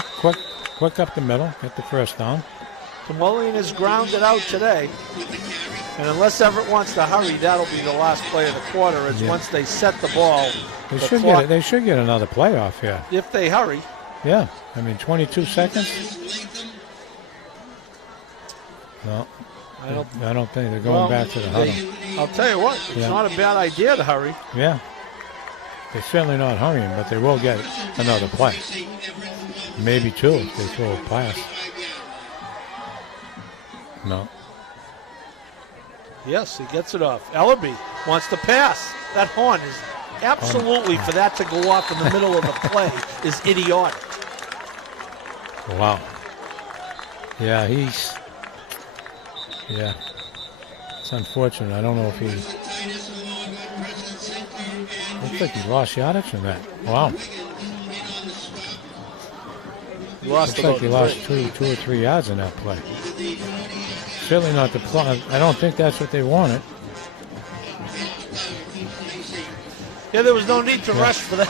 quick up the middle, get the first down. Timoleon is grounded out today. And unless Everett wants to hurry, that'll be the last play of the quarter. Is once they set the ball. They should get another playoff here. If they hurry. Yeah, 22 seconds. No, I don't think they're going back to the huddle. I'll tell you what, it's not a bad idea to hurry. Yeah, they're certainly not hurrying, but they will get another play. Maybe 2 if they throw a pass. No. Yes, he gets it off. Ellaby wants to pass. That horn is absolutely, for that to go off in the middle of the play, is idiotic. Wow. Yeah, it's unfortunate. I don't know if he... Looks like he lost yardage from that. Wow. Looks like he lost 2 or 3 yards in that play. Certainly not the play. I don't think that's what they wanted. Yeah, there was no need to rush for that.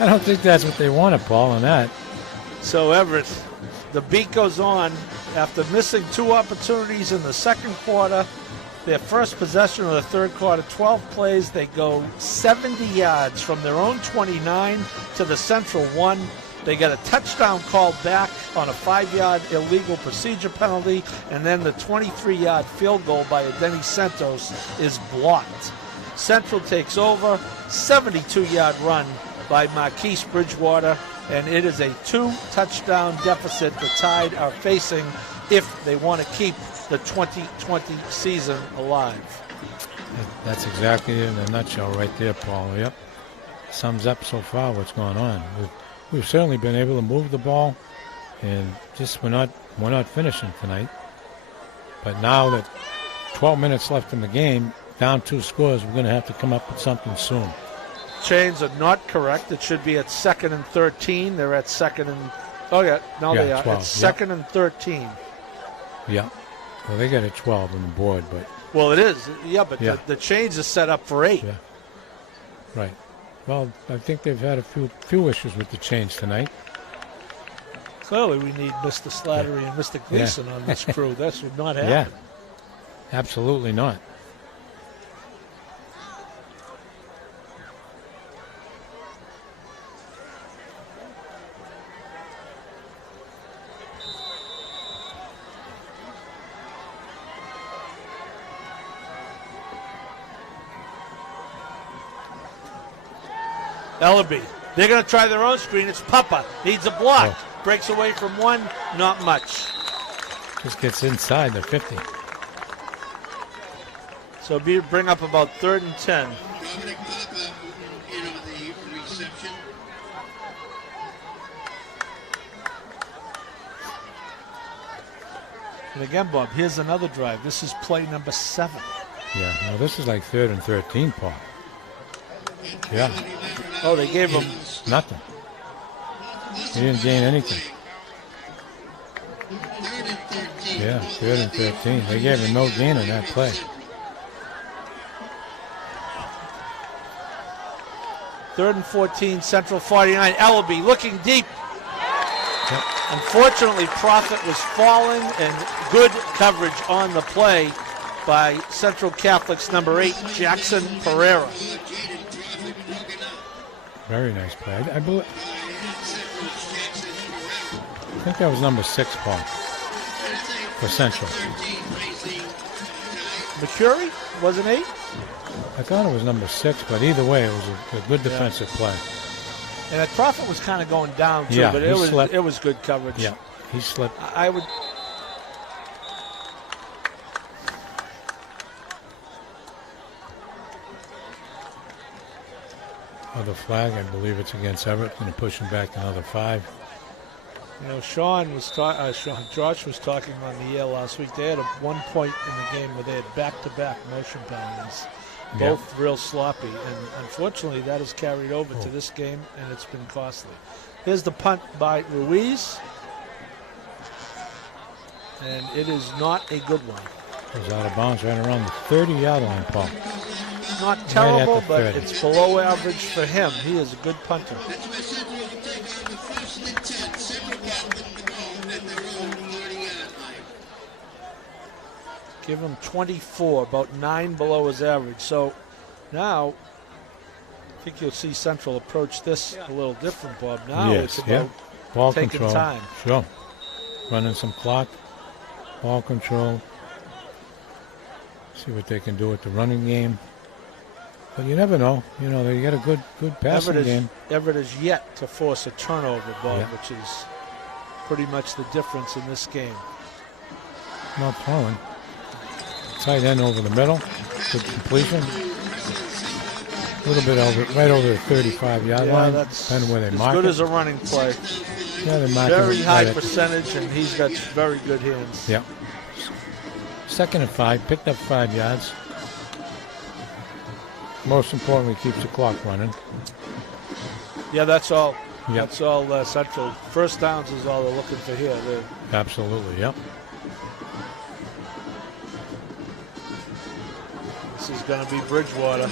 I don't think that's what they wanted, Paul, on that. So Everett, the beat goes on after missing 2 opportunities in the second quarter, their first possession of the third quarter, 12 plays, they go 70 yards from their own 29 to the Central 1. They get a touchdown called back on a 5-yard illegal procedure penalty, and then the 23-yard field goal by Denny Santos is blocked. Central takes over, 72-yard run by Marquise Bridgewater, and it is a 2-touchdown deficit the Tide are facing if they want to keep the 2020 season alive. That's exactly it in a nutshell right there, Paul. Yep. Sums up so far what's going on. We've certainly been able to move the ball, and just we're not finishing tonight. But now that 12 minutes left in the game, down 2 scores, we're going to have to come up with something soon. Chains are not correct. It should be at 2nd and 13. They're at 2nd and... Oh, yeah. No, they are. 12. It's 2nd and 13. Yeah. Well, they got a 12 on the board, but... Well, it is. Yeah, but the chains is set up for 8. Yeah. Right. Well, I think they've had a few issues with the change tonight. Clearly, we need Mr. Slattery and Mr. Gleason on this crew. This would not happen. Yeah. Absolutely not. Ellaby. They're going to try their own screen. It's Papa. Needs a block. Oh. Breaks away from 1. Not much. Just gets inside the 50. So bring up about 3rd and 10. Dominic Papa in on the reception. And again, Bob, here's another drive. This is play number 7. Yeah, no, this is like 3rd and 13, Paul. Yeah. Oh, they gave him... Nothing. He didn't gain anything. Yeah, 3rd and 13. They gave him no gain on that play. Third and 14, Central 49. Ellaby looking deep. Yep. Unfortunately, Prophet was falling, and good coverage on the play by Central Catholic's number 8, Jackson Pereira. Very nice play. I think that was number 6, Paul, for Central. McCurry wasn't 8? I thought it was number 6, but either way, it was a good defensive play. And that Prophet was kind of going down, too, but it was good coverage. Yeah, he slipped. I would... Other flag, I believe it's against Everett. Going to push him back another 5. You know, Josh was talking on the air last week. They had one point in the game where they had back-to-back motion penalties, both real sloppy. And unfortunately, that has carried over to this game, and it's been costly. Here's the punt by Ruiz. And it is not a good one. Goes out of bounds right around the 30-yard line, Paul. Not terrible, but it's below average for him. He is a good punter. That's where Central will take on the 1st and 10. Central Catholic the ball at their own 30-yard line. Give him 24, about 9 below his average. So now I think you'll see Central approach this a little different, Bob. Now it's about ball taking control. time. Sure. Running some clock, ball control. See what they can do with the running game. But you never know. You know, they get a good passing game. Everett is yet to force a turnover, Bob, which is pretty much the difference in this game. Not throwing. Tight end over the middle. Good completion. A little bit over, right over the 35-yard line. That's depending where they mark as good it. as a running play. Yeah, they mark very it high right percentage, and he's got very good hands. Yeah. 2nd and 5, picked up 5 yards. Most importantly, keeps the clock running. Yeah, that's all. Yep. That's all Central. First downs is all they're looking for here. Absolutely, yep. This is going to be Bridgewater.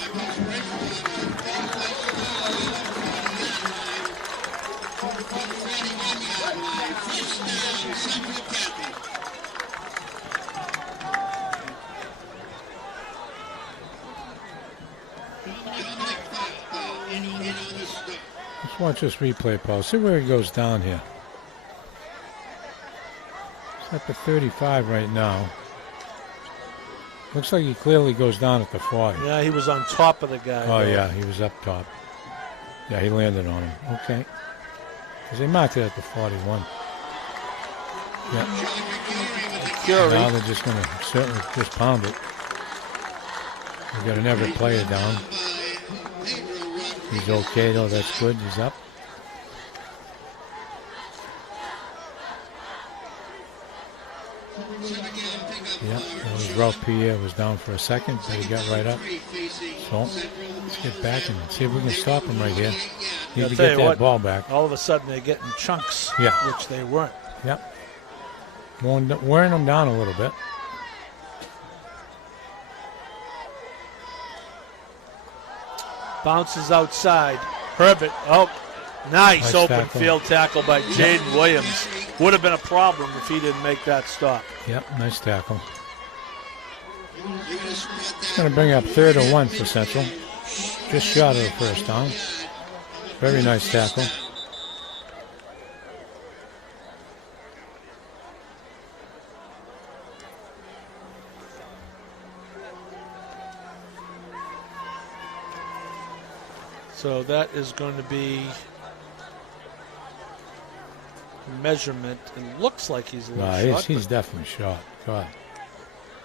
Let's watch this replay, Paul. See where he goes down here. He's at the 35 right now. Looks like he clearly goes down at the 40. Yeah, he was on top of the guy. Oh, though. yeah, he was up top. Yeah, he landed on him. Okay. Because they marked it at the 41. Yeah. Now they're just going to certainly just pound it. We got an Everett player down. He's okay, though. That's good. He's up. Yeah, that was Ralph Pierre was down for a second, but he got right up. So let's get back and see if we can stop him right here. Need to get that ball back. All of a sudden they're getting chunks, Yeah. which they weren't. Yep. Wearing them down a little bit. Bounces outside. Herbert, nice open tackle. field tackle by Jaden Williams. Would have been a problem if he didn't make that stop. Yep, nice tackle. It's going to bring up 3rd and 1 for Central. Just short of the first down. Very nice tackle. So that is going to be measurement. It looks like he's a little short. He's definitely shot. God.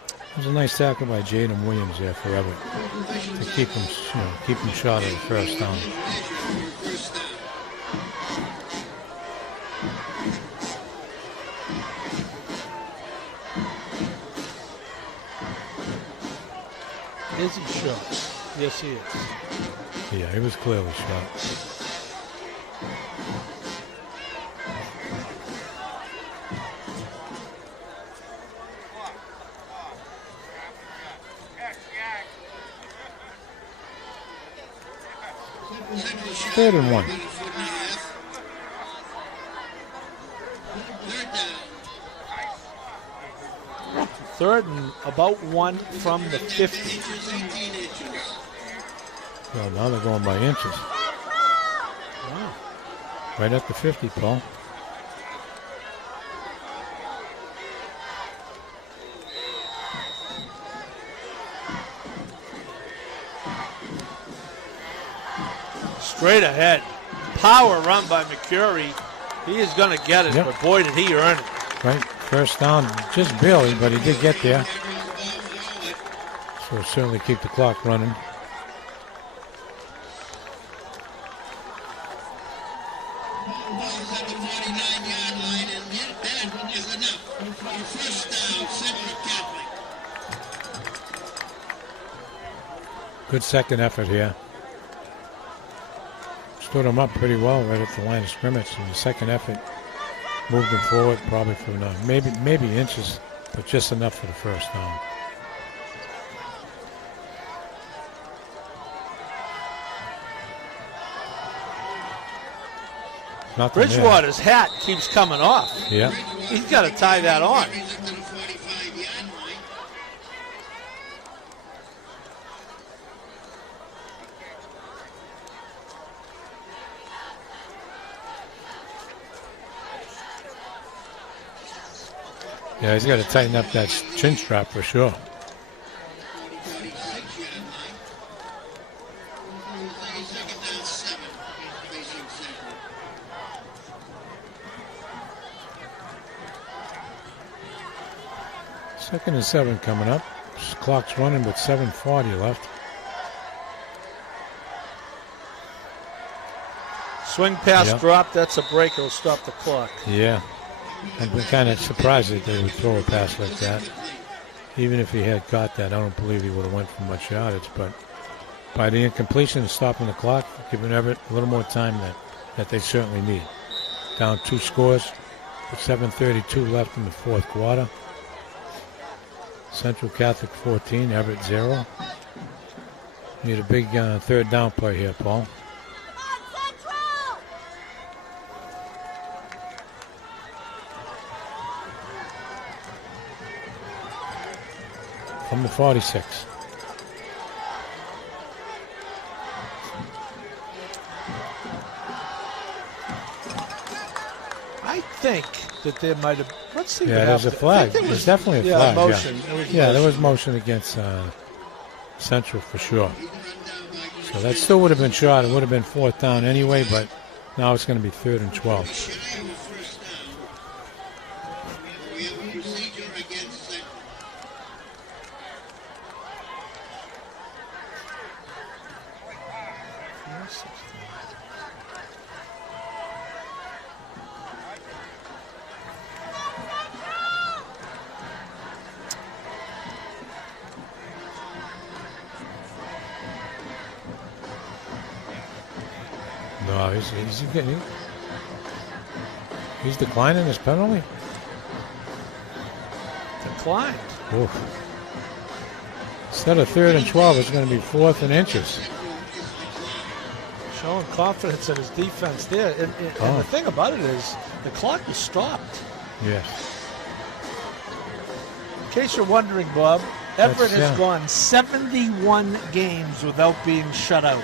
It was a nice tackle by Jaden Williams there forever to keep him short of the first down. Is he short? Yes, he is. Yeah, he was clearly shot. Third and 1. Third and about 1 from the 50. Well, now they're going by inches. Wow. Right at the 50, Paul. Straight ahead. Power run by McCurry. He is going to get it, Yep. but boy, did he earn it. Right, first down, just barely, but he did get there. So certainly keep the clock running. Good second effort here. Stood him up pretty well right at the line of scrimmage. And the second effort moved him forward probably for maybe inches, but just enough for the first down. Nothing there. Bridgewater's hat keeps coming off. Yeah. He's got to tie that on. Yeah, he's got to tighten up that chin strap for sure. Second and 7 coming up. Clock's running with 7:40 left. Swing pass Yep. drop. That's a break. It'll stop the clock. Yeah. I've been kind of surprised that they would throw a pass like that. Even if he had caught that, I don't believe he would have went for much yardage. But by the incompletion and stopping the clock, giving Everett a little more time that they certainly need. Down 2 scores with 7:32 left in the fourth quarter. Central Catholic 14, Everett 0. Need a big third down play here, Paul. From the 46. I think that there might have. Let's see. Yeah, there's a flag. There's definitely a flag. Motion. Yeah, there was motion against Central for sure. So that still would have been shot. It would have been 4th down anyway, but now it's going to be 3rd and 12. We have a procedure against Central. No, he's declining his penalty. Declined. Oof. Instead of 3rd and 12, it's going to be 4th and inches. Showing confidence in his defense there. And the thing about it is, the clock was stopped. Yes. In case you're wondering, Bob, Everett has gone 71 games without being shut out.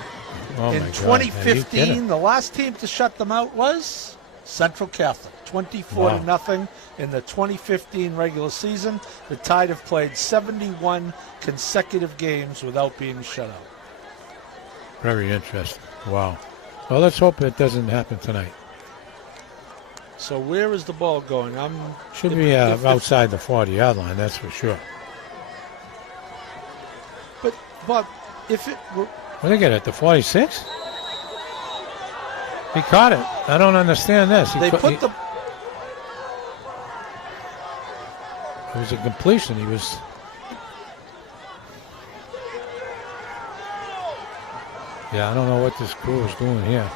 Oh in my God. 2015, the last team to shut them out was Central Catholic, 24-0 in the 2015 regular season. The Tide have played 71 consecutive games without being shut out. Very interesting. Wow. Well, let's hope it doesn't happen tonight. So where is the ball going? Should be outside the 40-yard line, that's for sure. But, Bob, if it were... What did they get at the 46? He caught it. I don't understand this. It was a completion. He was. Yeah, I don't know what this crew is doing here.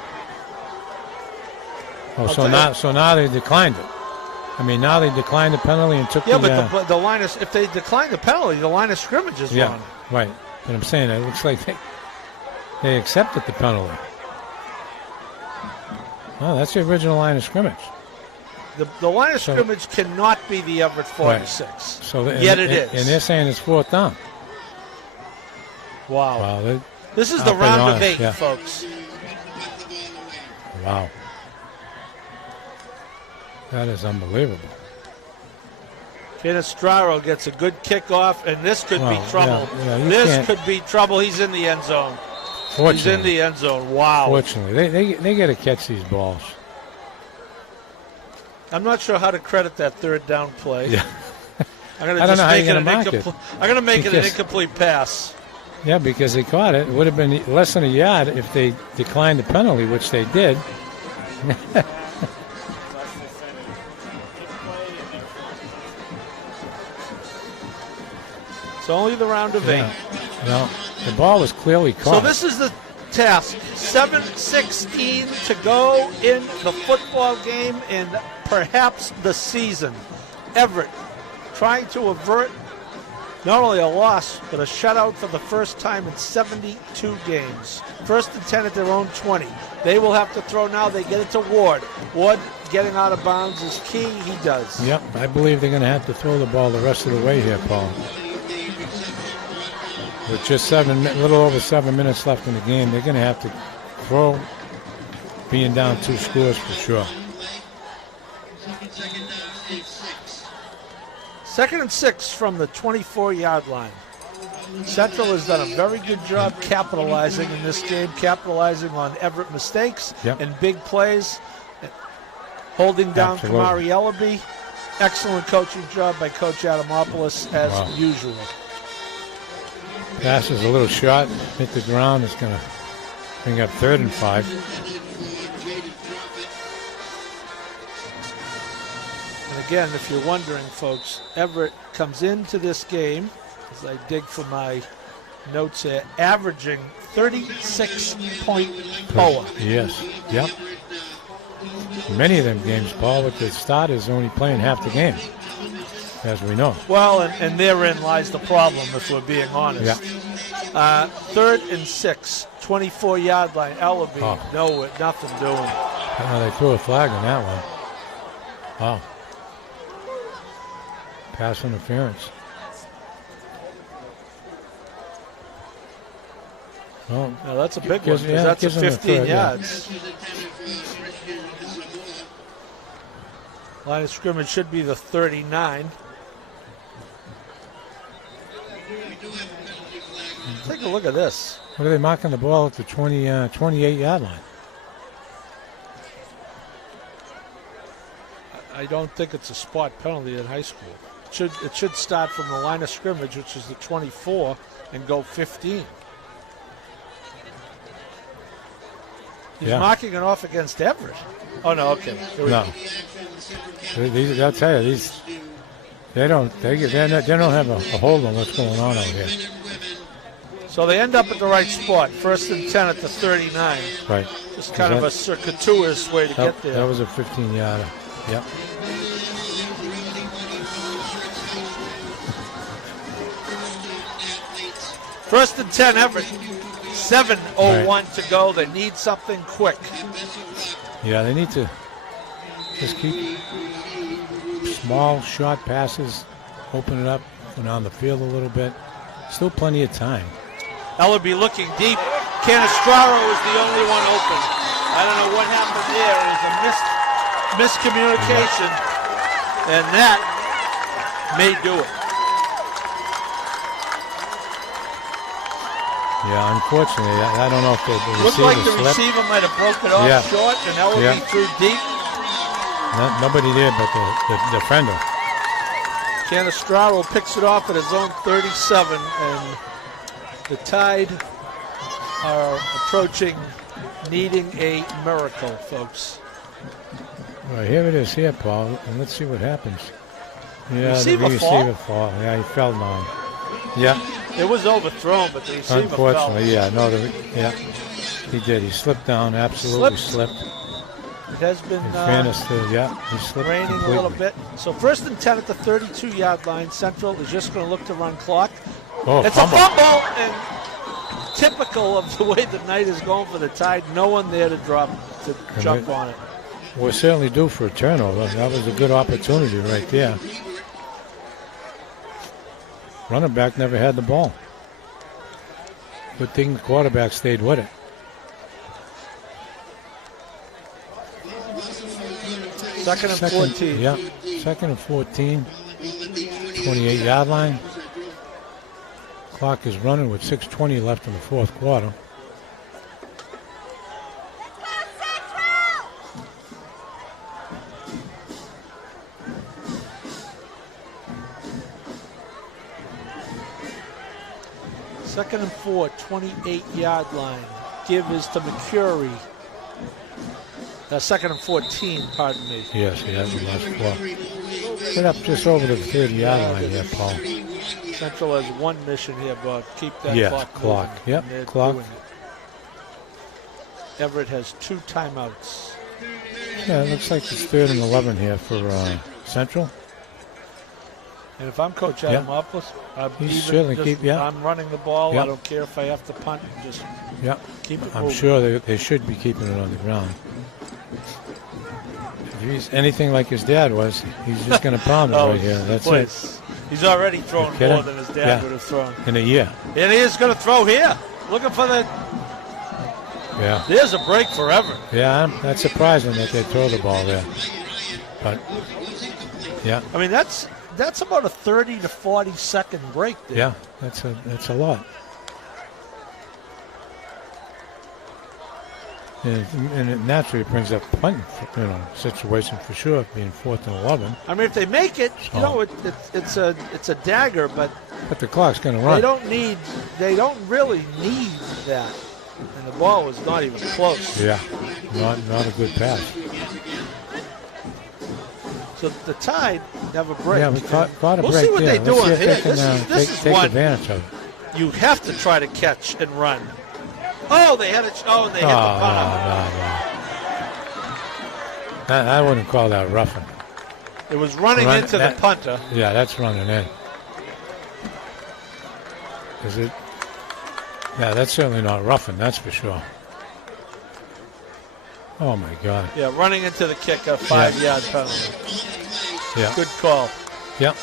Oh, so now they declined it. I mean, now they declined the penalty and took but the line is, if they decline the penalty, the line of scrimmage is wrong. Right. But I'm saying it looks like they accepted the penalty. Oh, that's the original line of scrimmage. The line of scrimmage cannot be the Everett 46. Right. So yet it is. And they're saying it's 4th down. Wow. This is the round of 8, folks. Wow. That is unbelievable. Canestraro gets a good kickoff, and this could be trouble. This could be trouble. He's in the end zone. He's in the end zone. Wow. Fortunately, they got to catch these balls. I'm not sure how to credit that 3rd down play. Yeah. I'm going to make it an incomplete pass. Yeah, because they caught it. It would have been less than a yard if they declined the penalty, which they did. It's only the round of 8. Well, the ball was clearly caught. So this is the task. 7:16 to go in the football game and perhaps the season. Everett trying to avert not only a loss, but a shutout for the first time in 72 games. 1st and 10 at their own 20. They will have to throw now. They get it to Ward. Ward getting out of bounds is key. He does. Yep, I believe they're going to have to throw the ball the rest of the way here, Paul. With just a little over 7 minutes left in the game, they're going to have to throw, being down 2 scores for sure. 2nd and 6 from the 24-yard line. Central has done a very good job capitalizing in this game, capitalizing on Everett mistakes and big plays, holding down Kamari Ellaby. Excellent coaching job by Coach Adamopoulos as usual. Pass is a little short, hit the ground. It's going to bring up 3rd and 5. And again, if you're wondering, folks, Everett comes into this game, as I dig for my notes here, averaging 36-point POA. Yes, yep. Many of them games, Paul, with the starters only playing half the game, as we know. Well, and therein lies the problem, if we're being honest. Yeah. 3rd and 6, 24-yard line. Ellaby, nothing doing. They threw a flag on that one. Wow. Pass interference. Well, now that's a big one, because that's a 15 yards. Line of scrimmage should be the 39. Take a look at this. What are they marking the ball at the 28-yard line? I don't think it's a spot penalty in high school. It should start from the line of scrimmage, which is the 24, and go 15. He's marking it off against Everett. Oh no, okay. No. I'll tell you, they don't have a hold on what's going on out here. So they end up at the right spot. 1st and 10 at the 39. Right. Just kind of a circuitous way to get there. That was a 15-yarder. Yep. First and 10, Everett. 7:01 to go. They need something quick. Yeah, they need to just keep small, short passes, open it up, go down the field a little bit. Still plenty of time. Ellerby looking deep. Canestraro is the only one open. I don't know what happened there. It was a miscommunication, and that may do it. Yeah, unfortunately, I don't know if the Looked like the receiver might have broke it off short, and Ellerby threw deep. Nobody there but the defender. Canestraro picks it off at his own 37, and the Tide are approaching needing a miracle, folks. Well, here it is here, Paul, and let's see what happens. Yeah, receiver the receiver fall. Yeah, he fell down. Yeah. It was overthrown, but the receiver Unfortunately, fell. He did. He slipped down, absolutely slipped. It has been In fairness to, he slipped raining completely. a little bit. So 1st and 10 at the 32-yard line. Central is just going to look to run clock. Oh, it's fumble. a fumble, and typical of the way the night is going for the Tide. No one there to jump on it. We're certainly due for a turnover. That was a good opportunity right there. Running back never had the ball. Good thing the quarterback stayed with it. Second and 14. Yeah, 2nd and 14. 28-yard line. Clock is running with 6:20 left in the 4th quarter. Second and 4, 28-yard line. Give is to McCurry. 2nd and 14, pardon me. Yes, he has the last 4. Get up just over to the 30-yard line here, Paul. Central has one mission here, Bob. Keep that clock. moving. Yep, They're clock. doing it. Everett has 2 timeouts. Yeah, it looks like it's 3rd and 11 here for Central. And if I'm Coach Adamopoulos, I'm running the ball. Yep. I don't care if I have to punt. Just keep it moving. I'm sure they should be keeping it on the ground. If he's anything like his dad was, he's just going to pound it right here. That's it. He's already thrown more than his dad would have thrown. In a year. And he is going to throw here. Looking for the... Yeah. There's a break for Everett. Yeah, that's surprising that they throw the ball there. But, yeah. I mean, that's about a 30 to 40 second break there. Yeah, that's a lot. And it naturally brings up punting, situation for sure, being 4th and 11. I mean, if they make it, it's a dagger, but the clock's going to run. They don't really need that, and the ball was not even close. Yeah, not a good pass. So the Tide have a break. Yeah, we caught a break. We'll see what they do on here. This is take one advantage of it. You have to try to catch and run. Oh, they had it. Oh, and they hit the punt. No. I wouldn't call that roughing. It was running into the punter. Yeah, that's running in. Is it? Yeah, that's certainly not roughing, that's for sure. Oh, my God. Yeah, running into the kicker, 5-yard penalty. Yeah. Good call. Yep.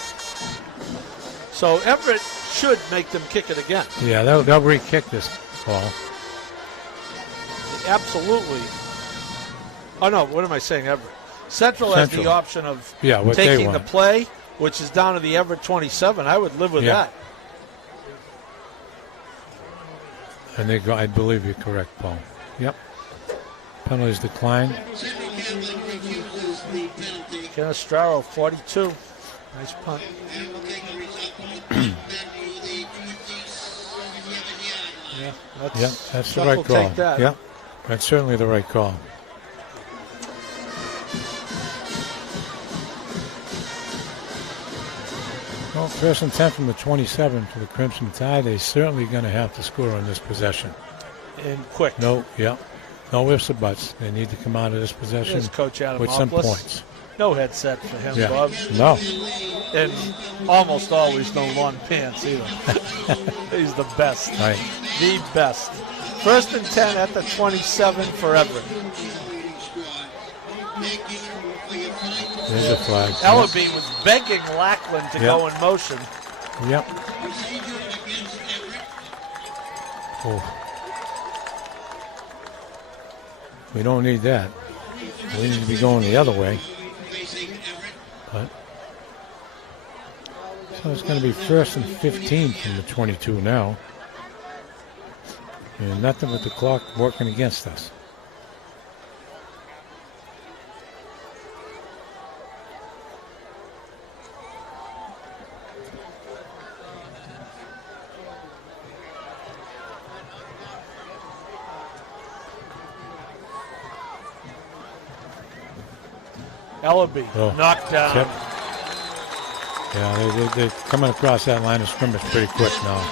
So Everett should make them kick it again. Yeah, they'll re-kick this ball. Absolutely. Oh, no, what am I saying, Everett? Central has the option of what they taking the want. play, which is down to the Everett 27. I would live with that. And they go. I believe you're correct, Paul. Yep. Penalties declined. Canestraro, 42. Nice punt. That's the right call. Yeah, that's certainly the right call. Well, first and 10 from the 27 for the Crimson Tide. They're certainly going to have to score on this possession. And quick. No ifs or buts. They need to come out of this possession Here's Coach with some points. No headset for him, Bob. No. And almost always no long pants either. He's the best. Right. The best. First and 10 at the 27 for Everett. There's a flag. Ellaby was begging Lackland to go in motion. Yep. Oh. We don't need that. We need to be going the other way. But so it's going to be first and 15 from the 22 now. And nothing but the clock working against us. Ellaby knocked down. Yep. Yeah, they're coming across that line of scrimmage pretty quick now.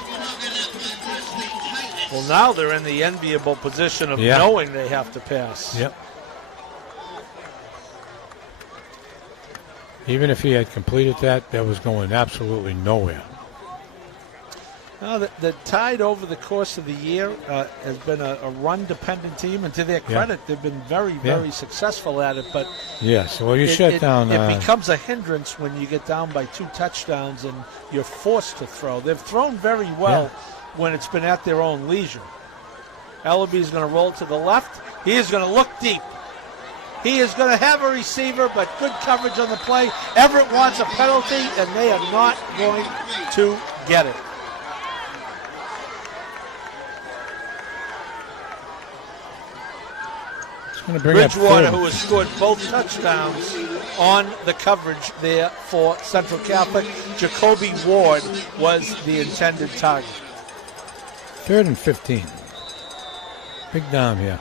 Well, now they're in the enviable position of knowing they have to pass. Yep. Even if he had completed that was going absolutely nowhere. No, the Tide over the course of the year has been a run-dependent team, and to their credit, they've been very, very successful at it. But well, you shut down. It becomes a hindrance when you get down by 2 touchdowns and you're forced to throw. They've thrown very well when it's been at their own leisure. Ellaby is going to roll to the left. He is going to look deep. He is going to have a receiver, but good coverage on the play. Everett wants a penalty, and they are not going to get it. Bridgewater, who has scored both touchdowns on the coverage there for Central Catholic. Jacoby Ward was the intended target. 3rd and 15. Big down here.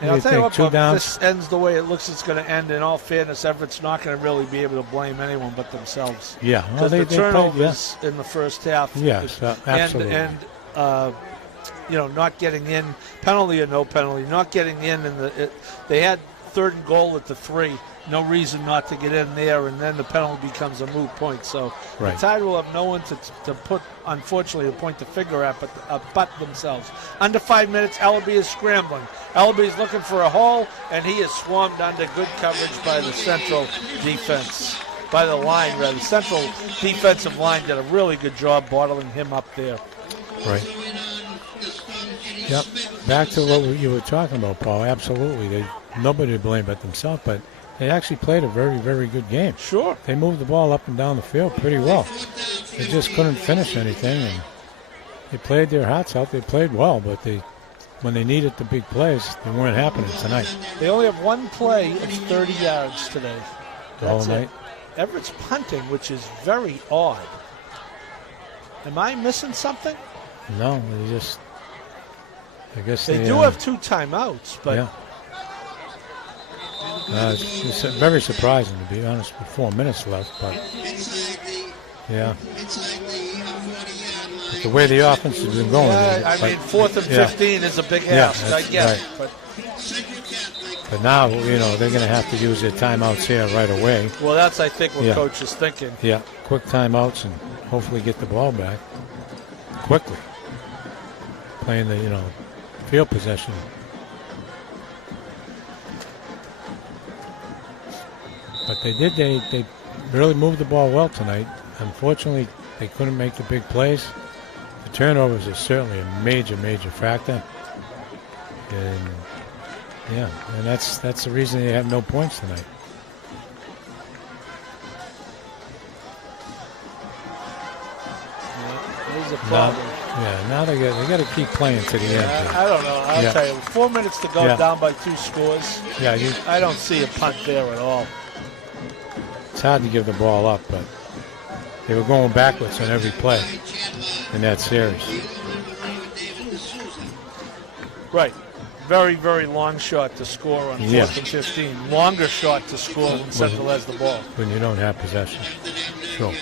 And I'll tell you what, Bob, if this ends the way it looks it's going to end, in all fairness, Everett's not going to really be able to blame anyone but themselves. Yeah. Because the turnovers in the first half. Yes, absolutely. And not getting in, penalty or no penalty, not getting in. They had 3rd and goal at the 3. No reason not to get in there, and then the penalty becomes a moot point. So the Tide will have no one to put, unfortunately, a point to figure at, but themselves. Under 5 minutes, Ellaby is scrambling. Ellaby is looking for a hole, and he is swarmed under good coverage by the Central defense. By the line, rather. The Central defensive line did a really good job bottling him up there. Right. Yep. Back to what you were talking about, Paul. Absolutely. Nobody to blame but themselves, but they actually played a very, very good game. Sure. They moved the ball up and down the field pretty well. They just couldn't finish anything, and they played their hearts out. They played well, but when they needed the big plays, they weren't happening tonight. They only have one play of 30 yards today. That's all night. Everett's punting, which is very odd. Am I missing something? No, I guess they do have 2 timeouts, but it's very surprising, to be honest, with 4 minutes left. But but the way the offense has been going, 4th and 15 is a big ask. I get it, but now they're going to have to use their timeouts here right away. Well, that's I think what Coach is thinking. Yeah, quick timeouts and hopefully get the ball back quickly. Playing the field possession. But they really moved the ball well tonight. Unfortunately, they couldn't make the big plays. The turnovers are certainly a major, major factor. And that's the reason they have no points tonight. problem. Now they got to keep playing to the end. Here. I don't know. I'll tell you, 4 minutes to go, down by 2 scores. Yeah, I don't see a punt there at all. It's hard to give the ball up, but they were going backwards on every play in that series. Right. Very, very long shot to score on 4th and 15. Longer shot to score when Central has the ball. When you don't have possession. Sure.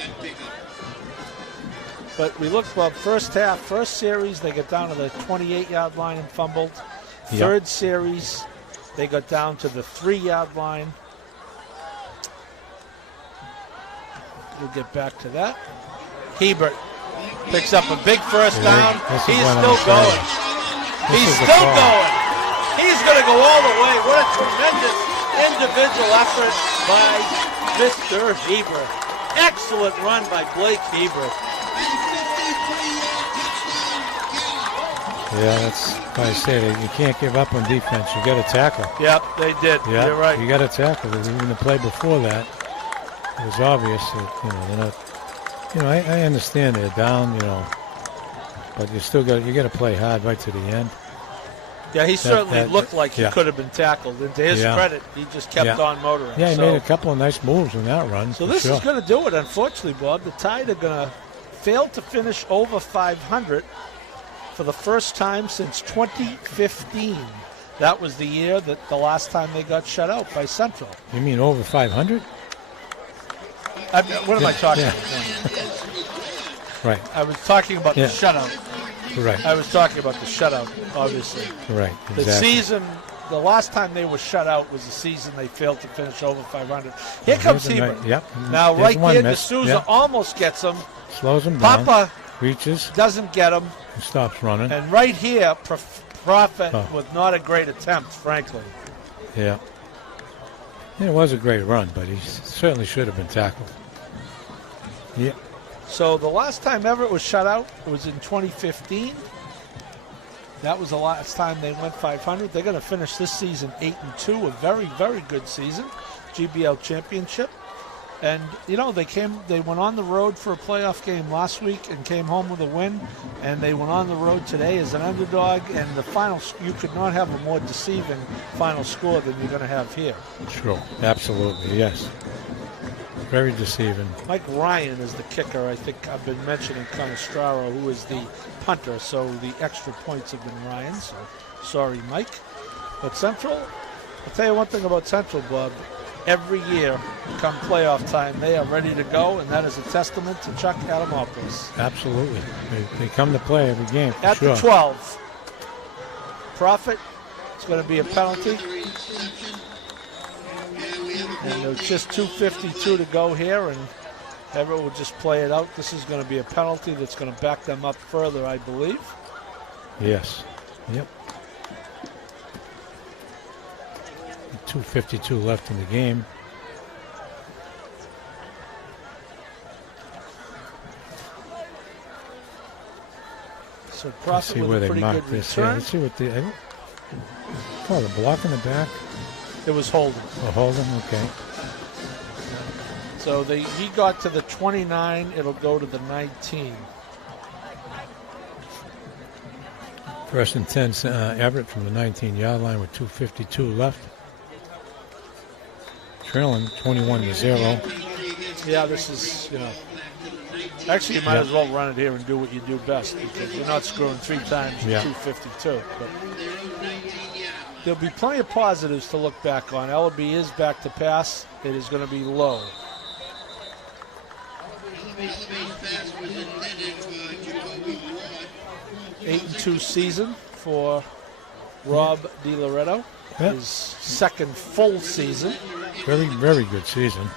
But we look, Bob, first series, they got down to the 28-yard line and fumbled. Third series, they got down to the 3-yard line. We'll get back to that. Hebert picks up a big first down. He's still going. He's still going. He's going to go all the way. What a tremendous individual effort by Mr. Hebert. Excellent run by Blake Hebert. Yeah, that's why I say that you can't give up on defense. You got to tackle. Yep, they did. Yeah, you're right. You got to tackle. Even the play before that, it was obvious that they're not. I understand they're down, but you still got to play hard right to the end. Yeah, he certainly looked like he could have been tackled. And to his credit, he just kept on motoring. Yeah, he made a couple of nice moves on that run. So this is going to do it, unfortunately, Bob. The Tide are going to fail to finish over 500 for the first time since 2015. That was the year that the last time they got shut out by Central. You mean over 500? What am I talking about? Right. I was talking about the shutout. Right. I was talking about the shutout, obviously. Right. Exactly. The season, the last time they were shut out was the season they failed to finish over 500. Here comes Hebert. Now, right there, D'Souza almost gets him. Slows him down. Papa reaches. Doesn't get him. He stops running. And right here, Prophet with not a great attempt, frankly. Yeah. It was a great run, but he certainly should have been tackled. Yeah. So the last time Everett was shut out was in 2015. That was the last time they went 500. They're going to finish this season 8-2, a very, very good season, GBL championship. And they went on the road for a playoff game last week and came home with a win. And they went on the road today as an underdog. And the final, you could not have a more deceiving final score than you're going to have here. True, absolutely, yes. Very deceiving. Mike Ryan is the kicker. I think I've been mentioning Conestraro, who is the punter. So the extra points have been Ryan. So sorry, Mike. But Central, I'll tell you one thing about Central, Bob. Every year, come playoff time, they are ready to go, and that is a testament to Chuck Adamopoulos. Absolutely. They come to play every game, for At sure. the 12, Prophet, it's going to be a penalty. And there's just 2:52 to go here, and Everett will just play it out. This is going to be a penalty that's going to back them up further, I believe. Yes. Yep. 2:52 left in the game. So Let's Prophet see with where a they pretty mark good this. return. Yeah, let's see what the the block in the back. It was holding. Oh, Holden, okay. So he got to the 29. It'll go to the 19. First and 10, Everett from the 19-yard line with 2:52 left. Trailing 21-0. Yeah, this is, actually you might as well run it here and do what you do best, because you're not scoring 3 times in 2:52. But there'll be plenty of positives to look back on. Ellaby is back to pass. It is going to be low. 8-2 season for Rob DiLoretto. Yep. His second full season. Very, very good season. Of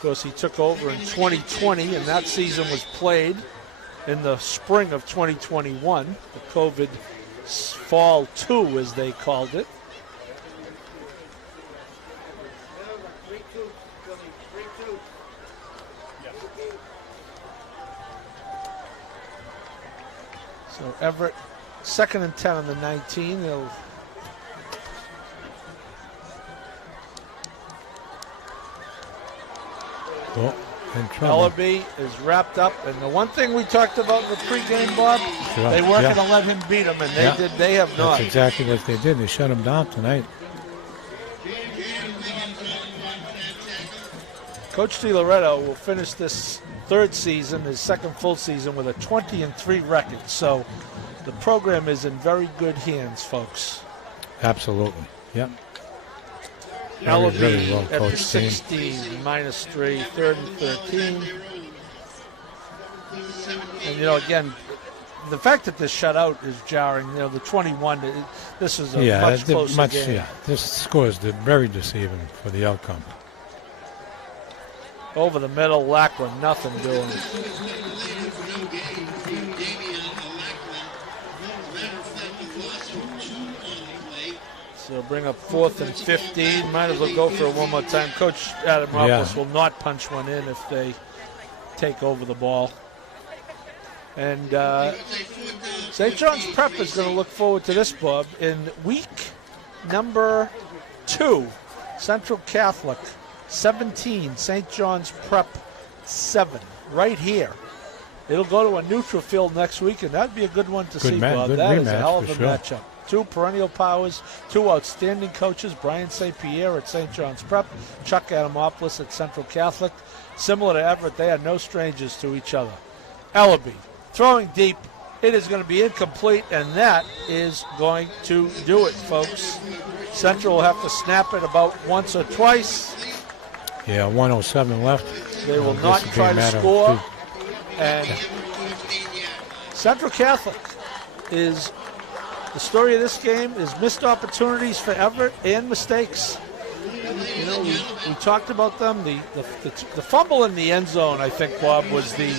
course, he took over in 2020, and that season was played in the spring of 2021, the COVID Fall 2, as they called it. So Everett, 2nd and 10 on the 19. They'll in trouble. Ellaby is wrapped up, and the one thing we talked about in the pregame, Bob, they weren't going to let him beat him, and they did. They have not. That's exactly what they did. They shut him down tonight. Coach DiLoretto will finish this third season, his second full season, with a 20-3 record. So the program is in very good hands, folks. Absolutely. Yep. Ellaby well at the coached 16, -3, third and 13. And, you know, again, the fact that this shutout is jarring, you know, the 21, this is a much closer game. Yeah, this score is very deceiving for the outcome. Over the middle, Lackland, nothing doing. So bring up 4th and 15. Might as well go for it one more time. Coach Adam Robles will not punch one in if they take over the ball. And St. John's Prep is going to look forward to this, Bob. In week number 2, Central Catholic 17, St. John's Prep 7, right here. It'll go to a neutral field next week, and that'd be a good one to see, Bob. That is a hell of a matchup. 2 perennial powers, 2 outstanding coaches, Brian St. Pierre at St. John's Prep, Chuck Adamopoulos at Central Catholic. Similar to Everett, they are no strangers to each other. Ellaby throwing deep. It is going to be incomplete, and that is going to do it, folks. Central will have to snap it about once or twice. Yeah, 1:07 left. They will not try to score. And Central Catholic is, the story of this game is missed opportunities for Everett and mistakes. You know, we talked about them. The fumble in the end zone, I think, Bob, was the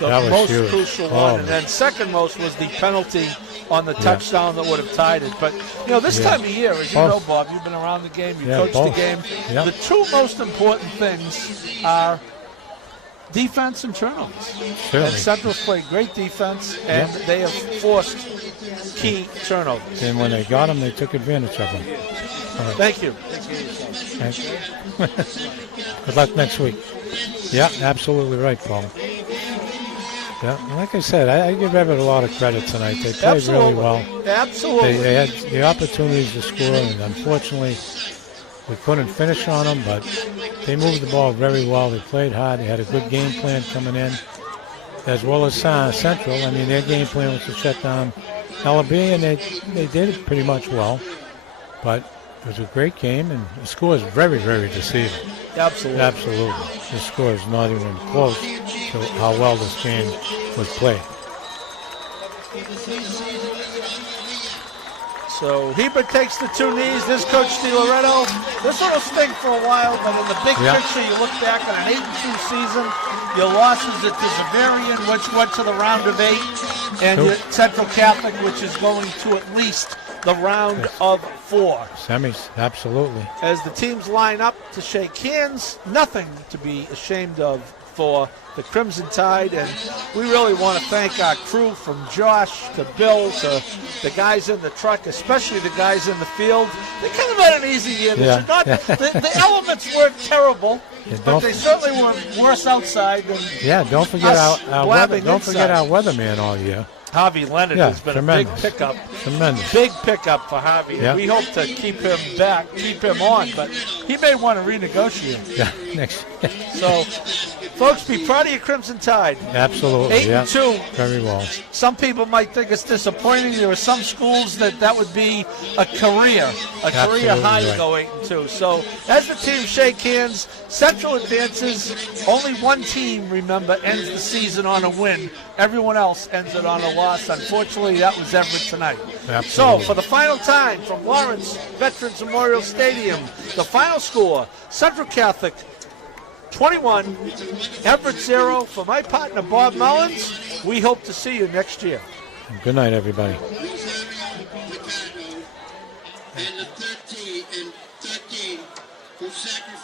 most huge. crucial one. And then second most was the penalty on the touchdown that would have tied it. But, you know, this time of year, as you know, Bob, you've been around the game, you coached the game. The 2 most important things are defense and turnovers. Certainly. And Central's played great defense, and they have forced key turnovers. And when they got them, they took advantage of them. Right. Thank you. Good luck next week. Yeah, absolutely right, Paul. Yeah, like I said, I give Everett a lot of credit tonight. They played really well. Absolutely. They had the opportunities to score, and unfortunately, we couldn't finish on them, but they moved the ball very well. They played hard. They had a good game plan coming in, as well as Central. I mean, their game plan was to shut down Ellaby, and they did it pretty much well. But it was a great game, and the score is very, very deceiving. Absolutely. Absolutely. The score is not even close to how well this game was played. So Hebert takes the 2 knees. This Coach DiLoretto, this one will sting for a while, but in the big picture, you look back on an 8-2 season, your losses at the Zavarian, which went to the round of 8, and your Central Catholic, which is going to at least the round of 4. Semis, absolutely. As the teams line up to shake hands, nothing to be ashamed of for the Crimson Tide, and we really want to thank our crew from Josh to Bill to the guys in the truck, especially the guys in the field. They kind of had an easy year. The elements weren't terrible, but they certainly were worse outside than don't forget our weather. Don't forget our weatherman all year. Javi Leonard has been tremendous. A big pickup. Tremendous. Big pickup for Javi. Yep. We hope to keep him back, keep him on, but he may want to renegotiate. Yeah, next. So, folks, be proud of your Crimson Tide. Absolutely. 8-2. Very well. Some people might think it's disappointing. There are some schools that would be a career high to go 8-2. So, as the teams shake hands, Central advances. Only one team, remember, ends the season on a win. Everyone else ends it on a loss. Unfortunately, that was Everett tonight. Absolutely. So, for the final time from Lawrence Veterans Memorial Stadium, the final score, Central Catholic 21, Everett 0. For my partner, Bob Mullins, we hope to see you next year. Good night, everybody. And the 13 for Sacramento.